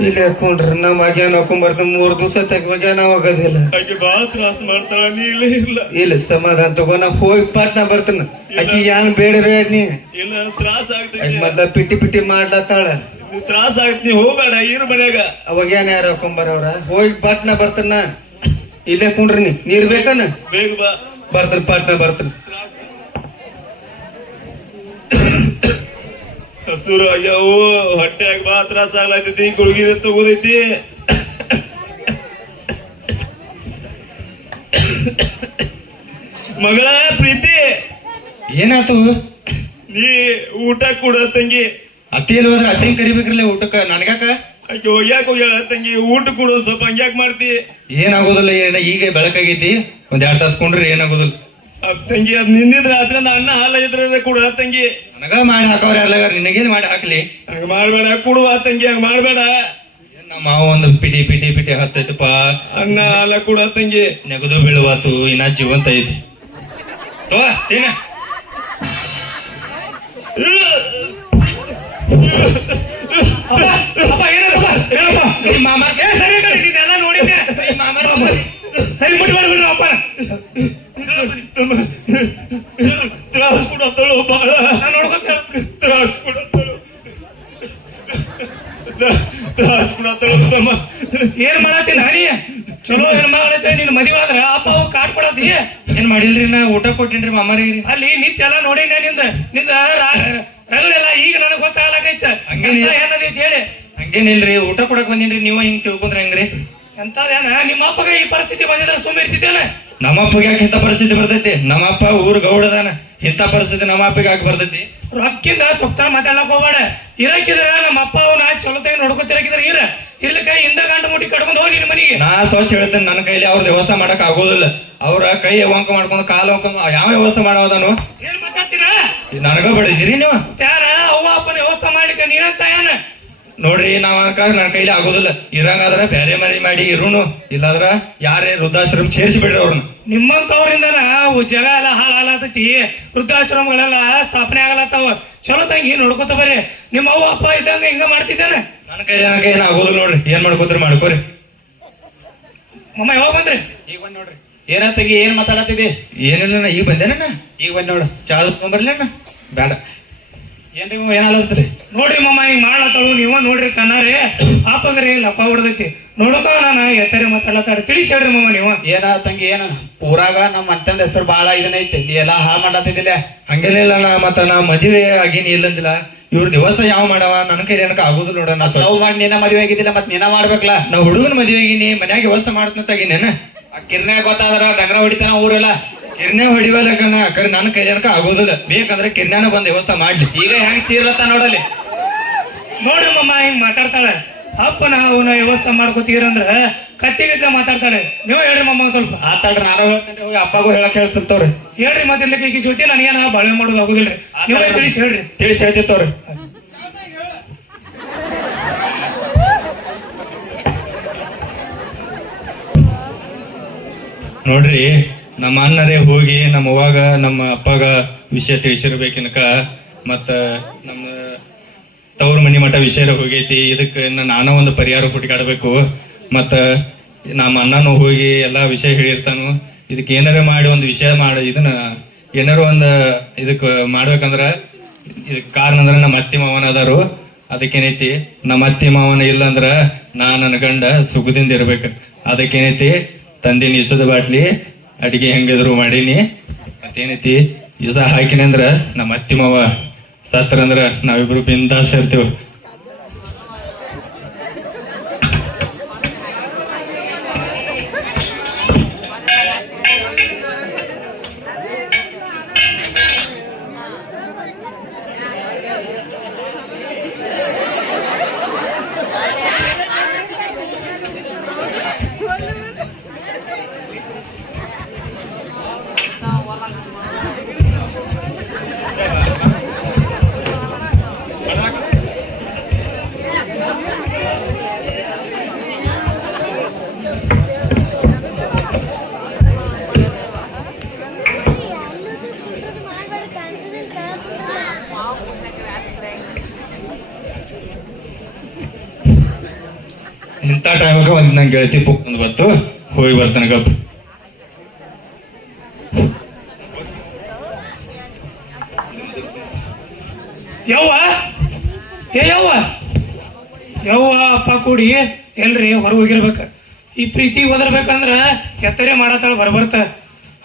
ಇಲ್ಲಿ ಹಾಕೊಂಡ್ರಿ ನಮ್ಮ ಮಗ್ಯಾನ ಹಾಕೊಂಡ್ಬರ್ತ 3 ದಿವಸ ತೆಗ್ವಾಗ ನಾವು ಆಗೋದಿಲ್ಲ ಆಕೆ ಬಾಳ ತ್ರಾಸ ಮಾಡ್ತಾಳ ನೀ ಇಲ್ಲೇ ಇಲ್ಲ ಇಲ್ಲ ಸಮಾಧಾನ ತಗೋ ನಾ ಹೋಗಿ ಪಾಟ್ನಾ ಬರ್ತಾನ ಆಕಿ ಯಾನ್ ಬೇಡ ನೀ ಇಲ್ಲ ತ್ರಾಸ ಆಗ್ತೈತಿ ಆಕಿ ಮೊದ್ಲ ಪಿಟ್ಟಿ ಮಾಡ್ಲತ್ತಾಳ ತ್ರಾಸ ಆಗತ್ ನೀ ಹೋಗ್ಬೇಡ ಇರು ಮನ್ಯಾಗ ಅವಾಗ ಏನ್ ಯಾರು ಹಾಕೊಂಬರವ್ರ ಹೋಗಿ ಪಾಟ್ನಾ ಬರ್ತಾನ ಇಲ್ಲೇ ಕುಂಡ್ರಿ ನೀರ್ ಬೇಕನ ಬೇಗ ಬಾ ಬರ್ತಾನ ಪಾಟ್ನಾ ಬರ್ತಾನ ಹಸುರು ಅಯ್ಯವು ಹೊಟ್ಟೆಯಾಗ ಬಾ ತ್ರಾಸ ಆಗ್ಲೈತಿ ಗುಳ್ಗಿ ತಗೋದೈತಿ ಮಗಳ ಪ್ರೀತಿ ಏನಾತು ನೀ ಊಟ ಕೊಡ ತಂಗಿ ಅತ್ತಿಯಲ್ಲಿ ಹೋದ್ರೆ ಅತ್ತಿಂಗ್ ಕರಿಬೇಕ್ರಲ್ಲ ಊಟಕ್ಕ ನನಗಾಕ ಆಕೆ ಹೋಗ್ಯಾಕ ಹೋಗ್ಯಾಳ ತಂಗಿ ಊಟ ಕೊಡು ಸ್ವಲ್ಪ ಹಂಗ್ಯಾಕ್ ಮಾಡ್ತಿ ಏನಾಗೋದಿಲ್ಲ ಈಗ ಬೆಳಕಾಗೈತಿ ಒಂದ್ 2 ತಾಸು ಕೊಂಡ್ರಿ ಏನಾಗೋದಿಲ್ಲ ತಂಗಿ ಅದ್ ನಿನ್ನಿದ್ರ ಅದ್ರಿಂದ ಅಣ್ಣ ಹಾಲ ಇದ್ರ ಕೊಡ ತಂಗಿ ನನಗ ಮಾಡಿ ಹಾಕವ್ರ ಎಲ್ಲ ನಿನಗೇನ್ ಮಾಡಿ ಹಾಕ್ಲಿ ಹಂಗ ಮಾಡ್ಬೇಡ ಕೊಡುವ ತಂಗಿ ಹಂಗ ಮಾಡ್ಬೇಡ ನಮ್ಮ ಮಾವ ಒಂದು ಪಿಟಿ ಹತ್ತೈತಪ್ಪ ಅಣ್ಣ ಹಾಲ ಕೊಡ ತಂಗಿ ನೆಗದು ಬೀಳುವಾತು ಇನ್ನ ಜೀವಂತ ಐತಿ ತೋ ಏನ ಅಪ್ಪ ಏನಪ್ಪ ಹೇಳಪ್ಪ ಮಾಮ ಏ ಸರಿ ಇದೆಲ್ಲ ನೋಡಿದ್ದೆ ಮಾಮ ಸರಿ ಮುಟ್ಟಿ ಬರ್ಬಿಡ್ರಿ ಅಪ್ಪ ತ್ರಾಸ ಕೊಡತ್ತಳು ಬಾಳ ನೋಡ್ಕೊಂತ ತ್ರಾಸ ಕೊಡತ್ತಳು ತ್ರಾಸ ಅಲ್ಲಿ ಏನ್ ಮಾಡಿಲ್ರಿ ನಾ ಊಟ ಕೊಟ್ಟಿನ್ರಿ ಮಾಮಾರಿಗೆ. ಅಲ್ಲಿ ನಿತ್ಯ ಎಲ್ಲ ನೋಡಿನ ನಿಂದ ರಗಳೆಲ್ಲ ಈಗ ನನಗೆ ಗೊತ್ತಾಗಲಾಗೈತ. ಹಂಗೇನಿಲ್ಲ. ಏನದೈತಿ ಹೇಳಿ. ಹಂಗೇನಿಲ್ರಿ, ಊಟ ಕೊಡಕ್ ಬಂದಿನ್ರಿ, ನೀವ ಹಿಂಗ್ ತಿಳ್ಕೊಂಡ್ರ ಹೆಂಗ್ರಿ? ಎಂತದೇನ ನಿಮ್ಮ ಅಪ್ಪಗ ಈ ಪರಿಸ್ಥಿತಿ ಬಂದಿದ್ರೆ ಸುಮ್ಮನೆ ಇರ್ತಿದ್ದೇನೆ. ನಮ್ಮ ಅಪ್ಪಗೆ ಯಾಕೆ ಇಂಥ ಪರಿಸ್ಥಿತಿ ಬರ್ತೈತಿ? ನಮ್ಮ ಅಪ್ಪ ಊರ್ ಗೌಡದಾನ, ಇಂಥ ಪರಿಸ್ಥಿತಿ ನಮ್ಮ ಅಪ್ಪಗೆ ಯಾಕೆ ಬರ್ತೈತಿ? ರೊಕ್ಕಿಂದ ಸೊಕ್ತ ಮಾತಾಡಕ್ ಹೋಗ್ಬೇಡ. ಇರಕ್ಕಿದ್ರ ನಮ್ಮ ಅಪ್ಪ ಅವನ ಚಲೋತಾಗಿ ನೋಡ್ಕೊತಿರಕಿದ್ರ ಇರ್ಲಿಕ್ಕ ಹಿಂದ ಗಂಟು ಮುಟ್ಟಿ ಕಟ್ಕೊಂಡು ಹೋಗಿ ನಿನ್ನ ಮನೆಗೆ. ನಾ ಸ್ವಚ್ಛ ಹೇಳ್ತೇನೆ, ನನ್ನ ಕೈಲಿ ಅವ್ರ ವ್ಯವಸ್ಥೆ ಮಾಡಕ್ ಆಗೋದಿಲ್ಲ. ಅವ್ರ ಕೈ ವಂಕ ಮಾಡ್ಕೊಂಡು ಕಾಲು ವಂಕ ಯಾವ ವ್ಯವಸ್ಥೆ ಮಾಡೋದಾನು? ಏನ್ ಮಾತಾಡ್ತೀನ? ನನಗ ಬಡಿದಿರಿ ನೀವು? ಯಾರ ಅವ್ವ ಅಪ್ಪನ ವ್ಯವಸ್ಥೆ ಮಾಡ್ಲಿಕ್ಕ ನೀನಂತ ಏನ? ನೋಡ್ರಿ, ನಾವ್ ನನ್ನ ಕೈಲಿ ಆಗೋದಿಲ್ಲ. ಇರಂಗಾದ್ರ ಬ್ಯಾರೆ ಮರಿ ಮಾಡಿ ಇರುನು, ಇಲ್ಲಾದ್ರ ಯಾರೇ ವೃದ್ಧಾಶ್ರಮ ಸೇರಿಸಿ ಬಿಡ್ರಿ ಅವ್ರನ್ನ. ನಿಮ್ಮಂತವ್ರಿಂದನ ಜಗ ಎಲ್ಲ ಹಾಳಾಗತೈತಿ, ವೃದ್ಧಾಶ್ರಮಗಳೆಲ್ಲ ಸ್ಥಾಪನೆ ಆಗಲತ್ತಾವ. ಚಲೋ ತಂಗಿ ನೋಡ್ಕೊತ ಬರ್ರಿ. ನಿಮ್ಮ ಅವ್ವ ಅಪ್ಪ ಇದ್ದಂಗ ಹಿಂಗ ಮಾಡ್ತಿದ್ದಾನೆ. ನನ್ನ ಕೈಲಿ ಏನ್ ಆಗೋದಿಲ್ಲ ನೋಡ್ರಿ. ಏನ್ ಮಾಡ್ಕೋತ್ರಿ ಮಾಡ್ಕೋರಿ. ಮಮ್ಮ ಯಾವಾಗ ಬಂದ್ರಿ? ಈಗ ಬಂದ್ ನೋಡ್ರಿ. ಏನಂತಗಿ ಏನ್ ಮಾತಾಡತ್ತಿದಿ? ಏನಿಲ್ಲ, ಈಗ ಬಂದೇನ. ಈಗ ಬಂದ್ ನೋಡು. ಚಾ ತಗೊಂಬರ್ಲೇನ? ಬೇಡ. ಏನ್ರಿ ಏನಾಗತ್ರಿ? ನೋಡ್ರಿ ಮಮ್ಮ ಹಿಂಗ್ ಮಾಡ್ಲತ್ತಾಳು, ನೀವ ನೋಡ್ರಿ ಕಣ್ಣಾರಿ ಆಪಗ್ರಿ ಲಪ್ಪ ಹೊಡ್ದೈತಿ. ನೋಡಕ ನಾನು ಎತ್ತರೆ ಮಾತಾಡ್ಲತ್ತಾಡ. ತಿಳಿಸಿ ಹೇಳ್ರಿ ಮಮ್ಮ ನೀವ. ಏನ ತಂಗಿ ಏನ ಊರಾಗ ನಮ್ಮ ಅಂತಂದ ಹೆಸರು ಬಾಳ ಇದನ್ನೈತಿ, ನೀ ಎಲ್ಲಾ ಹಾಳು ಮಾಡತ್ತಿದ್ದಿಲ್ಲ. ಹಂಗೇನಿಲ್ಲ, ನಾ ಮದುವೆ ಆಗೇನಿ ಇಲ್ಲಂದಿಲ್ಲ. ಇವ್ರ ದಿವಸ ಯಾವ ಮಾಡವ, ನನ್ನ ಕೈ ಏನಕ ಆಗುದಿಲ್ಲ ನೋಡ. ನಾ ಲವ್ ಮಾಡಿ ನೀನ ಮದ್ವೆ ಆಗಿದ್ದಿಲ್ಲ, ಮತ್ ನೀನ ಮಾಡ್ಬೇಕಲ್ಲ. ನಾ ಹುಡುಗನ ಮದುವೆ ಆಗಿನಿ, ಮನ್ಯಾಗ ವ್ಯವಸ್ಥೆ ಮಾಡ್ತಂತಾಗಿನೇನ. ಆ ಕಿರ್ನ್ಯಾಗ ಗೊತ್ತಾದ್ರ ಡಗ್ರ ಹೊಡಿತಾನ ಊರೆಲ್ಲ. ಕಿರ್ನೆ ಹೊಡಿವಲ್ಲಕನ ಕರೆ ನನ್ನ ಕೈ ಏನಕ ಆಗೋದಿಲ್ಲ. ಬೇಕಂದ್ರೆ ಕಿರ್ನ್ಯಾನ ಬಂದ್ ವ್ಯವಸ್ಥೆ ಮಾಡ್ಲಿ. ಈಗ ಹೆಂಗ್ ಚೀರ್ಲತ್ತ ನೋಡಲಿ. ನೋಡ್ರಿ ಮಮ್ಮ ಹಿಂಗ್ ಮಾತಾಡ್ತಾಳೆ. ಅಪ್ಪನ ಅವನ ವ್ಯವಸ್ಥೆ ಮಾಡ್ಕೋತೀರಂದ್ರ ಕತ್ತಿಗಟ್ಲೆ ಮಾತಾಡ್ತಾಳೆ. ನೀವು ಹೇಳ್ರಿ ಮಮ್ಮ ಸ್ವಲ್ಪ. ಆತಾಡ್ರಿ, ನಾನು ಹೇಳ್ತೇನೆ, ಹೋಗಿ ಅಪ್ಪಗೂ ಹೇಳಕ್ ಹೇಳ್ತಿರ್ತವ್ರಿ. ಹೇಳ್ರಿ ಮತ್ತೆ ಈಗ ಜೊತೆ ನನಗೇನ ಬಾಳ್ವೆ ಮಾಡೋದು ಆಗುದಿಲ್ರಿ. ನೀವೇ ತಿಳಿಸಿ ಹೇಳ್ರಿ. ತಿಳಿಸಿ ಹೇಳ್ತಿರ್ತವ್ರಿ. ನೋಡ್ರಿ, ನಮ್ಮ ಅಣ್ಣರೇ ಹೋಗಿ ನಮ್ಮ ಅವ್ವಾಗ ನಮ್ಮ ಅಪ್ಪಗ ವಿಷಯ ತಿಳಿಸಿರ್ಬೇಕಿನಕ, ಮತ್ತ ನಮ್ಮ ತವ್ರ ಮನಿ ಮಠ ವಿಷಯ ಹೋಗೈತಿ. ಇದಕ್ಕೆ ನಾನೋ ಒಂದು ಪರಿಹಾರ ಹುಡುಕಾಡ್ಬೇಕು. ಮತ್ತ ನಮ್ಮ ಅಣ್ಣನೂ ಹೋಗಿ ಎಲ್ಲಾ ವಿಷಯ ಹೇಳಿರ್ತಾನು. ಇದಕ್ಕೆ ಏನಾರ ಮಾಡಿ ಒಂದು ವಿಷಯ ಮಾಡಿ ಇದನ್ನ ಏನಾರ ಒಂದು ಇದಕ್ಕೆ ಮಾಡ್ಬೇಕಂದ್ರ ಇದಕ್ಕೆ ಕಾರಣ ಅಂದ್ರ ನಮ್ಮ ಅತ್ತಿ ಮಾವನ ಅದಾರು. ಅದಕ್ಕೇನೈತಿ, ನಮ್ಮ ಅತ್ತಿ ಮಾವನ ಇಲ್ಲಂದ್ರ ನನ್ನ ಗಂಡ ಸುಖದಿಂದ ಇರ್ಬೇಕು. ಅದಕ್ಕೇನೈತಿ, ತಂದಿನ ಇಸದ ಬಾಟ್ಲಿ ಅಡಿಗೆ ಹೆಂಗಿದ್ರು ಮಾಡೀನಿ. ಮತ್ತೇನೈತಿ, ಇಸ ಹಾಕಿನಿ ಅಂದ್ರ ನಮ್ಮ ಅತ್ತಿ ಮಾವ ಸತ್ರ ಅಂದ್ರ ನಾವಿಬ್ರು ಬಿಂದಾಸ್ ಇರ್ತೀವಿ. ಇಂಥ ಟೈಮಾಗ ಒಂದ್ ನಂಗೆ ಗೆಳತಿ ಒಂದು ಬತ್ತು, ಹೋಗಿ ಬರ್ತಾನೆ ಗಪ್. ಯವ್ವ ಅಪ್ಪ ಕೂಡಿ ಎಲ್ರಿ ಹೊರ ಹೋಗಿರ್ಬೇಕ. ಈ ಪ್ರೀತಿ ಓದಿರ್ಬೇಕಂದ್ರ ಎತ್ತರೆ ಮಾಡತ್ತಾಳ ಬರ್ಬರ್ತ.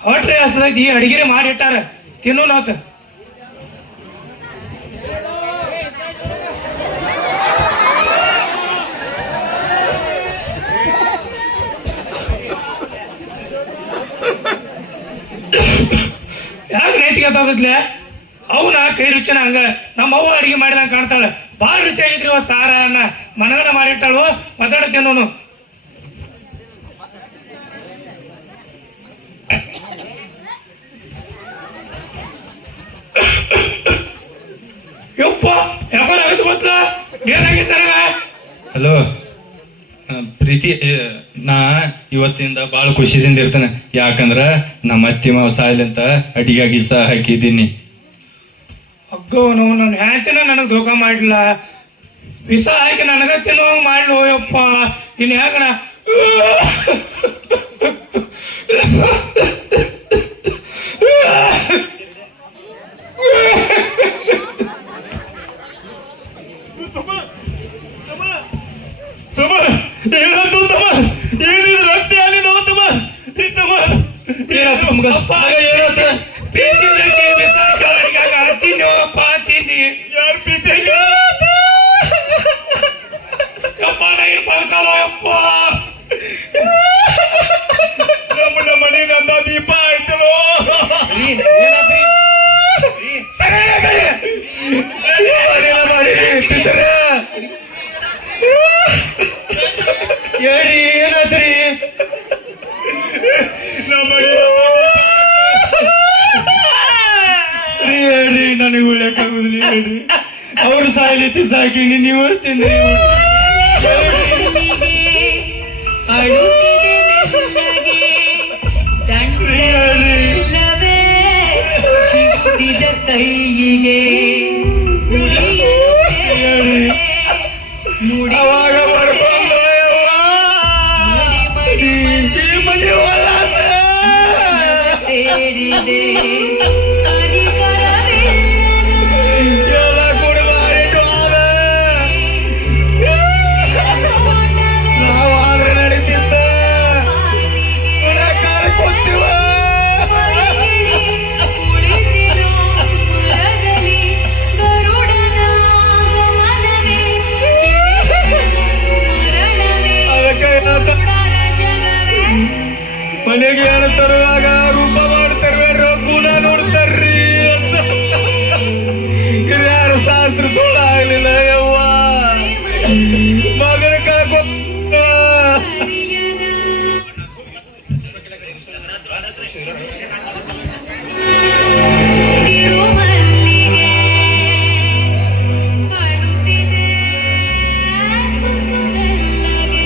ಹೊಟ್ರೆ ಹಸದೈತಿ, ಅಡಿಗೆರೆ ಮಾಡಿಟ್ಟಾರ, ತಿನ್ನು ನಾತ. ಯಾಕೆ ನೈತಿಗೆ ತಾಗತ್ಲೆ? ಅವನ ಕೈ ರುಚಿನ ಹಂಗ ನಮ್ಮ ಅವ್ವ ಅಡಿಗೆ ಮಾಡಿದಂಗ ಕಾಣ್ತಾಳ. ಬಾಳ ರುಚಿ ಆಗಿದ್ರಿ ಸಾರ ಅನ್ನ ಮನಗಡ ಮಾಡಿಟ್ಟಾಳು. ಮಾತಾಡತ್ತೇನೋನು ಯಪ್ಪ ಯಾಕಂದ್ರೆ ಆಗುತ್ತೆ ಗೊತ್ತ ಏನಾಗಿತ್ತು ನನಗ? ಹಲೋ ಪ್ರೀತಿ, ನಾ ಇವತ್ತಿಂದ ಬಾಳ ಖುಷಿದಿಂದ ಇರ್ತೇನೆ. ಯಾಕಂದ್ರ ನಮ್ಮ ಅತ್ತಿ ಮಾವ ಸಾಯ್ಲಂತ ಅಡಿಗೆ ಸಹ ಹಾಕಿದ್ದೀನಿ. ಅಗ್ಗೋ ನನ್ನ ಹ್ಯಾಂತಿನ ನನಗೆ ಧೋಕಾ ಮಾಡಲಿಲ್ಲ. ವಿಷ ಹಾಕಿ ನನಗ ತಿನ್ನುವಂಗ ಮಾಡ್ಲು. ಯಪ್ಪ ಇನ್ ಯಾಕಣ ಏನಂತ ಏನಿದ್ರು ರಕ್ತ ಅಲ್ಲಿಂದ ತಮ್ಮ ಮಗ ಏನಾತ ಪ್ರೀತಿ ಉಳ್ಳಕ್ಕೆ ಬಿಸಾಕ ಅಡಿಗಾಗ ತಿನ್ನೋಪ್ಪ ತಿನ್ನಿ ಯಾರು ಪ್ರೀತಿ ಯಪ್ಪ ನಾ ಏನು ಬದುಕಲ್ಲ ಯಪ್ಪ ನಮ್ಮ ಮನೆ ನಂದ ದೀಪ ಆಯ್ತಲೋ ಹೇಳಿ ಏನಾತ್ರಿ ಹೇಳ್ರಿ ನನಗೆ ಉಳ್ಯಾಕಾಗುದಿಲ್ಲ ಹೇಳ್ರಿ ಅವ್ರು ಸಾಯ್ಲಿತಿ ಸಾಕಿನಿ ನೀವು ತಿಂದ್ರಿ ಅಳುತ್ತಿದೆ ಮೆಲ್ಲಗೆ ದಂಡವಿಲ್ಲವೇ ಚಿಗುತ್ತಿದ ಕೈಯಿಗೆ ಮುಡಿಯಲು ಸೇರಿದೆ ಅವಾಗ ಮಾಡ್ಕೊಂಡು ಮಡಿ ಸೇರಿದೆ ಎಲ್ಲ ಕೂಡಿ ಮಾಡಿಟ್ಟು ನಾವು ಆದ್ರೆ ನಡೀತಿತ್ತ ಕೂತೀವ ಕುಳಿತಿರೋ ಮರದಲ್ಲಿ ಗರುಡನ ಗಮನವೇ ಮರಣವೇ ಅದಕ್ಕೆ ಕುರುಡರ ಜಗವೇ ಮನೆಗೆ ಏನು ತರುವಾಗ ರೂಪ ಮಾಡ್ತಾರ್ರಿ ಗುಣ ನೋಡ್ತಾರ್ರಿ ಹಿರಿಯರ ಶಾಸ್ತ್ರ ಸುಳ್ಳು ಆಗ್ಲಿಲ್ಲ ಯವ್ವ ಮಗನ ಕಾಕೋ ತಿರುಮಲ್ಲಿಗೆ ಅಳುತ್ತಿದೆ ತುಸು ಮೆಲ್ಲಗೆ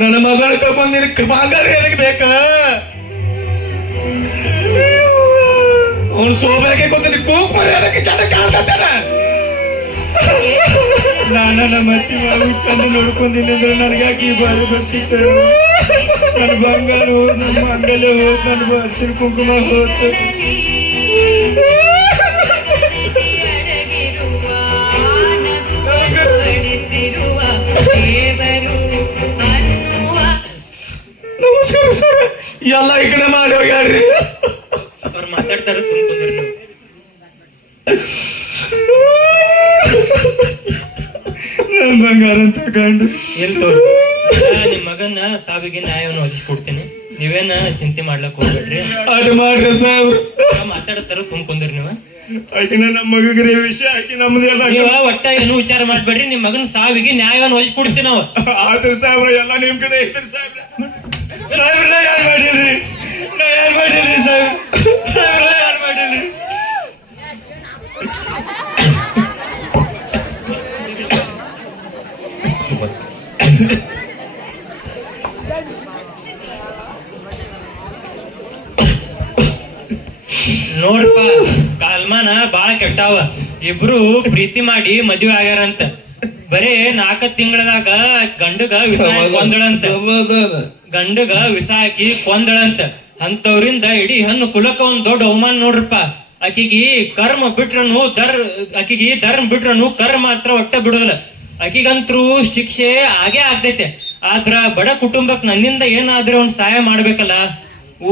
ನನ್ನ ಮಗನ ಕರ್ಕೊಂಡ್ ನಿನ್ ಕೃಪಾಂಗಾರ ಏನಕ್ಕೆ ಬೇಕ ಅವ್ನು ಸೋಬಾಗೆ ಗೊತ್ತಿಲ್ಲ ಕೂಕ್ ಮರ್ಯಾದಕ್ಕೆ ಚೆನ್ನಾಗಿ ಕಾಣ್ತಾನ ನಾನು ನಮ್ಮ ಅತ್ತಿ ಮಗು ಚಂದ ನೋಡ್ಕೊಂಡಿನಿ ಅಂದ್ರೆ ನನಗಾಗಿ ಬಾರಿ ಬರ್ತಿತ್ತು ನನ್ನ ಬಂಗಾರ ಹೋದ್ ನನ್ನ ಮಂಗಲ ಹೋದ್ ನನ್ನ ಅರ್ಶಿನ ಕುಂಕುಮ ಹೋದ್ ಅಡಗಿರುವ ನಗುವಳಿಸಿರುವ ದೇವರು ಅನ್ನುವ ನಮಸ್ಕಾರ ಸರ್ ಎಲ್ಲ ಈ ಕಡೆ ಮಾಡಿ ಹೋಗ್ಯಾರ್ರಿ ಅವ್ರು ಮಾತಾಡ್ತಾರ ಸುಮ್ ಕುಂದ್ರಿ ನೀವು. ನನ್ನ ಬಂಗಾರ ಅಂತ ಕಂಡು ಎಲ್ ತೋರಿ ನಿಮ್ ಮಗನ ಸಾವಿಗೆ ನ್ಯಾಯವನ್ನು ಒದಗಿಸ್ಕೊಡ್ತೀನಿ, ನೀವೇನ ಚಿಂತೆ ಮಾಡ್ಲಕ್ ಹೋಗ್ಬೇಡ್ರಿ. ಅದು ಮಾಡ್ರಿ ಸಾಹೇಬ್ರ ಮಾತಾಡ್ತಾರ ಸುಮ್ ಕುಂದ್ರಿ ನೀವು. ಆಕಿನ ನಮ್ಮ ಮಗಗ್ರೆ ವಿಷಯ ಆಕಿ ನಮ್ದೆಲ್ಲ ನೀವ ಒಟ್ಟ ಏನು ವಿಚಾರ ಮಾಡ್ಬೇಡ್ರಿ, ನಿಮ್ ಮಗನ ಸಾವಿಗೆ ನ್ಯಾಯವನ್ನು ಒದಗಿಸ್ಕೊಡ್ತೀವಿ ನಾವು. ಆದ್ರ ಸಾಹೇಬ್ರ ಎಲ್ಲ ನಿಮ್ ಕಡೆ ಐತ್ರಿ ಸಾಹೇಬ್ರ ಸಾಹೇಬ್ರ ನಾ ಯಾರು ಮಾಡಿಲ್ರಿ ಸಾಹೇಬ್ರ ಸಾಹೇಬ್ರ ಯಾರು ಮಾಡಿಲ್ರಿ ನೋಡ್ಪ ಕಾಲ್ಮಾನ ಬಾಳ ಕೆಟ್ಟಾವ. ಇಬ್ರು ಪ್ರೀತಿ ಮಾಡಿ ಮದ್ವೆ ಆಗ್ಯಾರಂತ. ಬರೇ 4 ತಿಂಗಳದಾಗ ಗಂಡಗ ವಿಷ ಹಾಕಿ ಕೊಂದಳಂತ. ಅಂತವ್ರಿಂದ ಇಡೀ ಹೆಣ್ಣು ಕುಲಕ್ಕ ಒಂದ್ ದೊಡ್ಡ ಅವಮಾನ ನೋಡ್ರಪ್ಪ. ಆಕಿಗೆ ಕರ್ಮ ಬಿಟ್ರನು ಆಕಿಗೆ ಧರ್ಮ ಬಿಟ್ರನು ಕರ್ಮ ಮಾತ್ರ ಒಟ್ಟ ಬಿಡೋದಿಲ್ಲ. ಆಕಿಗಂತ್ರು ಶಿಕ್ಷೆ ಆಗೇ ಆಗ್ತೈತೆ. ಆದ್ರ ಬಡ ಕುಟುಂಬಕ್ ನನ್ನಿಂದ ಏನಾದ್ರೆ ಒಂದ್ ಸಹಾಯ ಮಾಡ್ಬೇಕಲ್ಲ.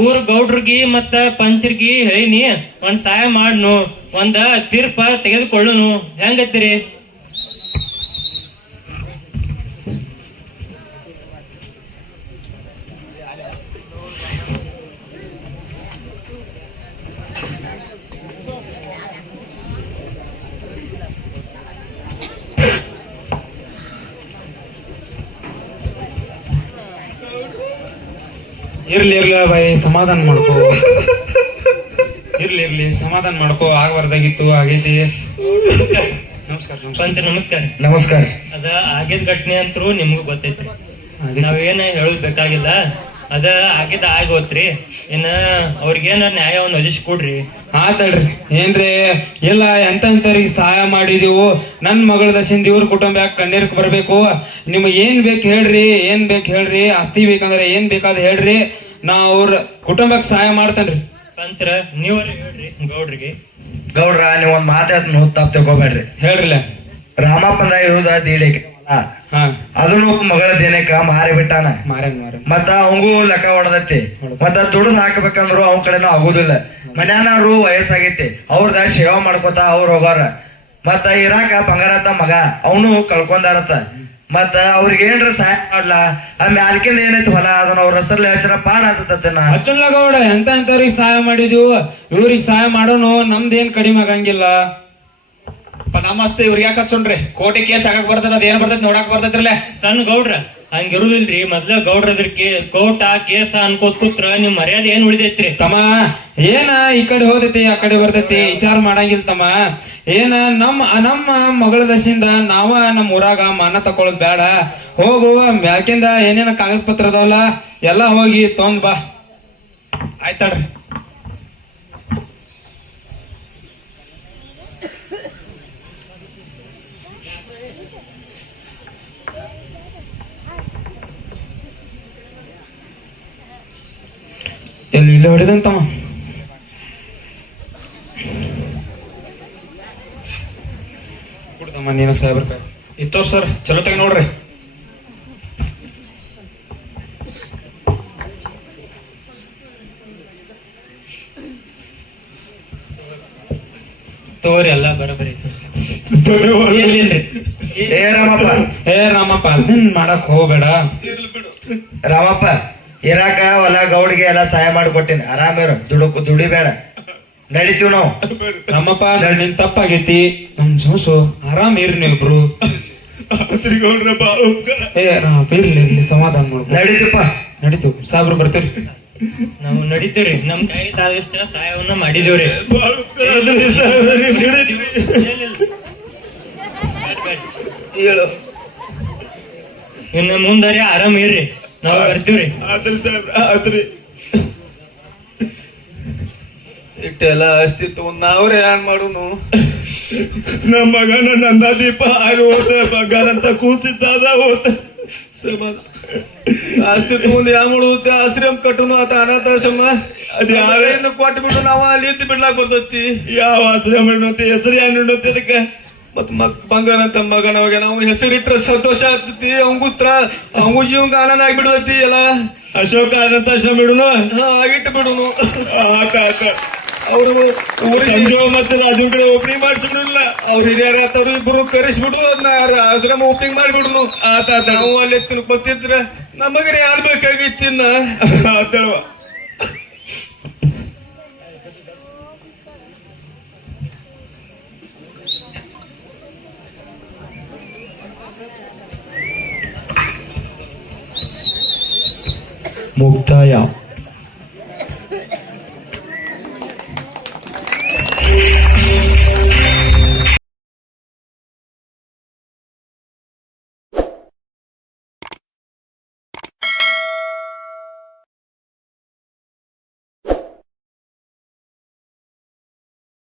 ಊರ್ ಗೌಡ್ರಿಗೆ ಮತ್ತ ಪಂಚರ್ಗಿ ಹೇಳಿನಿ, ಒಂದ್ ಸಹಾಯ ಮಾಡ್ನು, ಒಂದ ತೀರ್ಪ ತೆಗೆದುಕೊಳ್ಳುನು. ಹೆಂಗತ್ತೀರಿ? ಇರ್ಲಿ ಬಾಯಿ, ಸಮಾಧಾನ ಮಾಡ್ಕೋ. ಇರ್ಲಿ ಸಮಾಧಾನ ಮಾಡ್ಕೋ. ಆಗಬಾರ್ದಾಗಿತ್ತು, ಆಗೈತಿ. ನಮಸ್ಕಾರ. ಪಂಚ ನಮಸ್ಕಾರ. ನಮಸ್ಕಾರ. ಅದ ಆಗಿದ್ ಘಟನೆ ಅಂತೂ ನಿಮ್ಗೂ ಗೊತ್ತೈತ್ರಿ. ನಾವೇನ ಹೇಳೋದ್ ಬೇಕಾಗಿಲ್ಲ. ಅದ ಆಗಿದ್ದ ಆಗೋತ್ರಿ ಇನ್ನ ಅವ್ರಿಗೇನ ನ್ಯಾಯ ಒಂದು ಒದಿಸಿ ಕೊಡ್ರಿ. ಆತಲ್ರಿ ಏನ್ರಿ ಇಲ್ಲ ಎಂತಂತರಿಗೆ ಸಹಾಯ ಮಾಡಿದೀವು. ನನ್ನ ಮಗಳ ದರ್ಶನ ಇವ್ರ ಕುಟುಂಬ ಯಾಕೆ ಕಣ್ಣೀರ್ಕ್ ಬರ್ಬೇಕು? ನಿಮಗೆ ಏನ್ ಬೇಕು ಹೇಳ್ರಿ, ಏನ್ ಬೇಕು ಹೇಳ್ರಿ, ಆಸ್ತಿ ಬೇಕಂದ್ರೆ ಏನ್ ಬೇಕಾದ ಹೇಳ್ರಿ, ನಾ ಅವ್ರ ಕುಟುಂಬಕ್ಕೆ ಸಹಾಯ ಮಾಡ್ತೇನ್ರಿ. ಕಂತ್ರ ನೀವ್ರ ಹೇಳ್ರಿ ಗೌಡ್ರಿಗೆ. ಗೌಡ್ರ ನೀವ್ ಒಂದ್ ಮಾತಾಡ್ನು ತಪ್ಪು ತಗೋಬೇಡ್ರಿ. ಹೇಳ್ರಿಲ್ಲ. ರಾಮಪ್ಪಂದ ಇರುದ ದೀಡಿಗೆ ಹಾ ಅದನ್ನು ಮಗಳ ದೇನಕ ಮಾರಿ ಬಿಟ್ಟಾನ. ಮಾರ ಮತ್ತ ಅವಂಗೂ ಲೆಕ್ಕ ಹೊಡೆದೈತಿ. ಮತ್ತ ದುಡ್ದು ಹಾಕ್ಬೇಕಂದ್ರು ಅವನ ಕಡೆನೂ ಆಗುದಿಲ್ಲ. ಮನ್ಯಾನವ್ರು ವಯಸ್ಸಾಗೈತಿ, ಅವ್ರದ ಸೇವಾ ಮಾಡ್ಕೊತ ಅವ್ರ ಹೋಗಾರ. ಮತ್ತ ಇರಾಕ ಬಂಗಾರತ ಮಗ ಅವನು ಕಳ್ಕೊಂಡಾರತ್ತ. ಮತ್ತ ಅವ್ರಿಗೆ ಏನ್ರ ಸಹಾಯ ಮಾಡ್ಲ ಆ ಮ್ಯಾಲ್ಕಿಂದ ಏನೈತಿ ಹೊಲ ಅದನ್ನ ಅವ್ರ ಹೆಸರಲ್ಲಿ ಹಚ್ಚರ ಪಾಡ್ ಆತತನ. ಅಚ್ಚುಲ್ಲ ಗೌಡ ಎಂತಂತವ್ರಿಗೆ ಸಹಾಯ ಮಾಡಿದೀವು, ಇವ್ರಿಗೆ ಸಹಾಯ ಮಾಡೋನು ನಮ್ದೇನ್ ಕಡಿಮೆ ಆಗಂಗಿಲ್ಲ. ನಮಸ್ತೆ. ಇವ್ರಿಗೆ ಯಾಕೆ ಹಚ್ಚೋಣ್ರಿ? ಕೋಟಿ ಕೇಸ್ ಹಾಕಕ್ ಬರ್ತದ, ಅದೇನ್ ಬರ್ತೈತಿ ನೋಡಕ್ ಬರ್ತೈತ್ರಲ್ಲ. ಸಣ್ಣ ಗೌಡ್ರ ಹಂಗಿರುದಿಲ್ರಿ. ಮೊದ್ಲ ಗೌಡ್ರದ್ರಕ್ಕೆ ಕೋಟ ಕೇಸ ಅನ್ಕೋತ್ ಕೂತ್ರ ನಿಮ್ ಮರ್ಯಾದೆ ಏನ್ ಉಳಿದೈತ್ರಿ? ತಮ್ಮ ಏನ ಈ ಕಡೆ ಹೋದೈತಿ ಆ ಕಡೆ ಬರ್ತೈತಿ ವಿಚಾರ ಮಾಡಂಗಿಲ್ಲ ತಮ್ಮ. ಏನ ನಮ್ಮ ಮಗಳ ದಶಿಂದ ನಾವ ನಮ್ಮ ಊರಾಗ ಮಾನ ತಕೊಳ್ಳೋದ್ ಬೇಡ. ಹೋಗು ಮ್ಯಾಕಿಂದ ಏನೇನ ಕಾಗದ ಪತ್ರ ಅದಾವಲ್ಲ ಎಲ್ಲಾ ಹೋಗಿ ತೊಂದ್ ಬಾ. ಆಯ್ತಾಳ್ರಿ. ಎಲ್ಲಿ ಇಲ್ಲೇ ಹೊಡಿದಂತಮ್ಮ. ಕೊಡ್ತಮ್ಮ ನೀನು ಸಾಹೇಬ್ರ ಕೈ. ಇತ್ತೋ ಸರ್, ಚಲೋ ತೆಗಿ ನೋಡ್ರಿ. ತಗೋರಿ ಎಲ್ಲ ಬರೋಬರಿ. ಏ ರಾಮಪ್ಪ ಅದನ್ ಮಾಡಕ್ ಹೋಗ್ಬೇಡ. ರಾಮಪ್ಪ ಇರಾಕ ಹೊಲ ಗೌಡ್ಗೆ ಎಲ್ಲ ಸಹಾಯ ಮಾಡಿಕೊಟ್ಟಿನಿ. ಆರಾಮಿರು, ದುಡಿಬೇಡ, ನಡಿತೀವ್ ನಾವು. ರಾಮಪ್ಪ ನಿನ್ ತಪ್ಪಾಗೈತಿ. ನಮ್ ಸೋಸು ಆರಾಮ್ ಇರ್ರಿ ನೀವಿಬ್ರು. ಇರ್ಲಿ ಸಮಾಧಾನ ಮಾಡ್ಕೊ. ನಡೀತಿಪ್ಪ. ನಡೀತು ಸಾಬ್ರು ಬರ್ತೀರಿ. ನಾವು ನಡೀತೀವ್ರಿ. ನಮ್ ಕೈಲಾದಷ್ಟ ಸಹಾಯವನ್ನ ಮಾಡಿದೀವ್ರಿ. ಇನ್ನು ಮುಂದಾರಿ ಆರಾಮ್ ಇರ್ರಿ, ನಾವು ಬರ್ತೀವ್ರಿ. ಇಟ್ಟೆಲ್ಲ ಅಸ್ತಿತ್ತು ನಾವ್ರೆ ಏನ್ ಮಾಡುನು? ನಮ್ಮ ಮಗನ ನಂದ ದೀಪ ಆಗಿ ಹೋತ ಬಂಗಾರಂತ ಕೂಸಿದ್ದಾದ ಹೋತ. ಅಸ್ತಿತ್ತು ಮುಂದೆ ಯಾವ ಮಾಡುತ್ತೆ? ಆಶ್ರಮ ಕಟ್ಟುನು ಆತ ಅನಾಥಾಶ್ರಮ ಅದ್ ಯಾರಿಂದ ಕೊಟ್ಟು ಬಿಟ್ಟು ನಾವ ಅಲ್ಲಿ ಎದ್ದು ಬಿಡ್ಲಾಕ್ ಬರ್ತೈತಿ. ಯಾವ ಆಶ್ರಮ ಇಡುತ್ತೆ? ಹೆಸರು ಏನ್ ಇಡುತ್ತೆ ಅದಕ್ಕೆ? ಮತ್ ಬಂಗಾರ ಅಂತ ಮಗನವಾಗ ನಾವು ಹೆಸರಿಟ್ರೆ ಸಂತೋಷ ಆಗ್ತೈತಿ. ಅವಂಗೂ ಜೀವಂಗ ಆನಂದ ಆಗಿಬಿಡ್ತೈತಿ. ಎಲ್ಲ ಅಶೋಕ ಅನಾಥಾಶ್ರಮ ಬಿಡುನು. ಆಗಿಟ್ಟು ಬಿಡುನು. ಅವರು ಸಂಜೀವ ಮತ್ತೆ ರಾಜು ಕಡೆ ಓಪನಿಂಗ್ ಮಾಡಿಸ್ಬಿಡಲ್ಲ. ಅವ್ರು ಹಿರಿಯರು ಇಬ್ರು ಕರೆಸ್ಬಿಡು, ಅದನ್ನ ಆಶ್ರಮ ಓಪನಿಂಗ್ ಮಾಡಿಬಿಡುನು. ನಾವು ಅಲ್ಲಿ ತಿಳ್ಕೊತಿದ್ರ ನಮಗ್ರೆ ಯಾರು ಬೇಕಾಗಿತ್ತಿನ್ನ ಆತವ. ಮುಕ್ತಾಯ.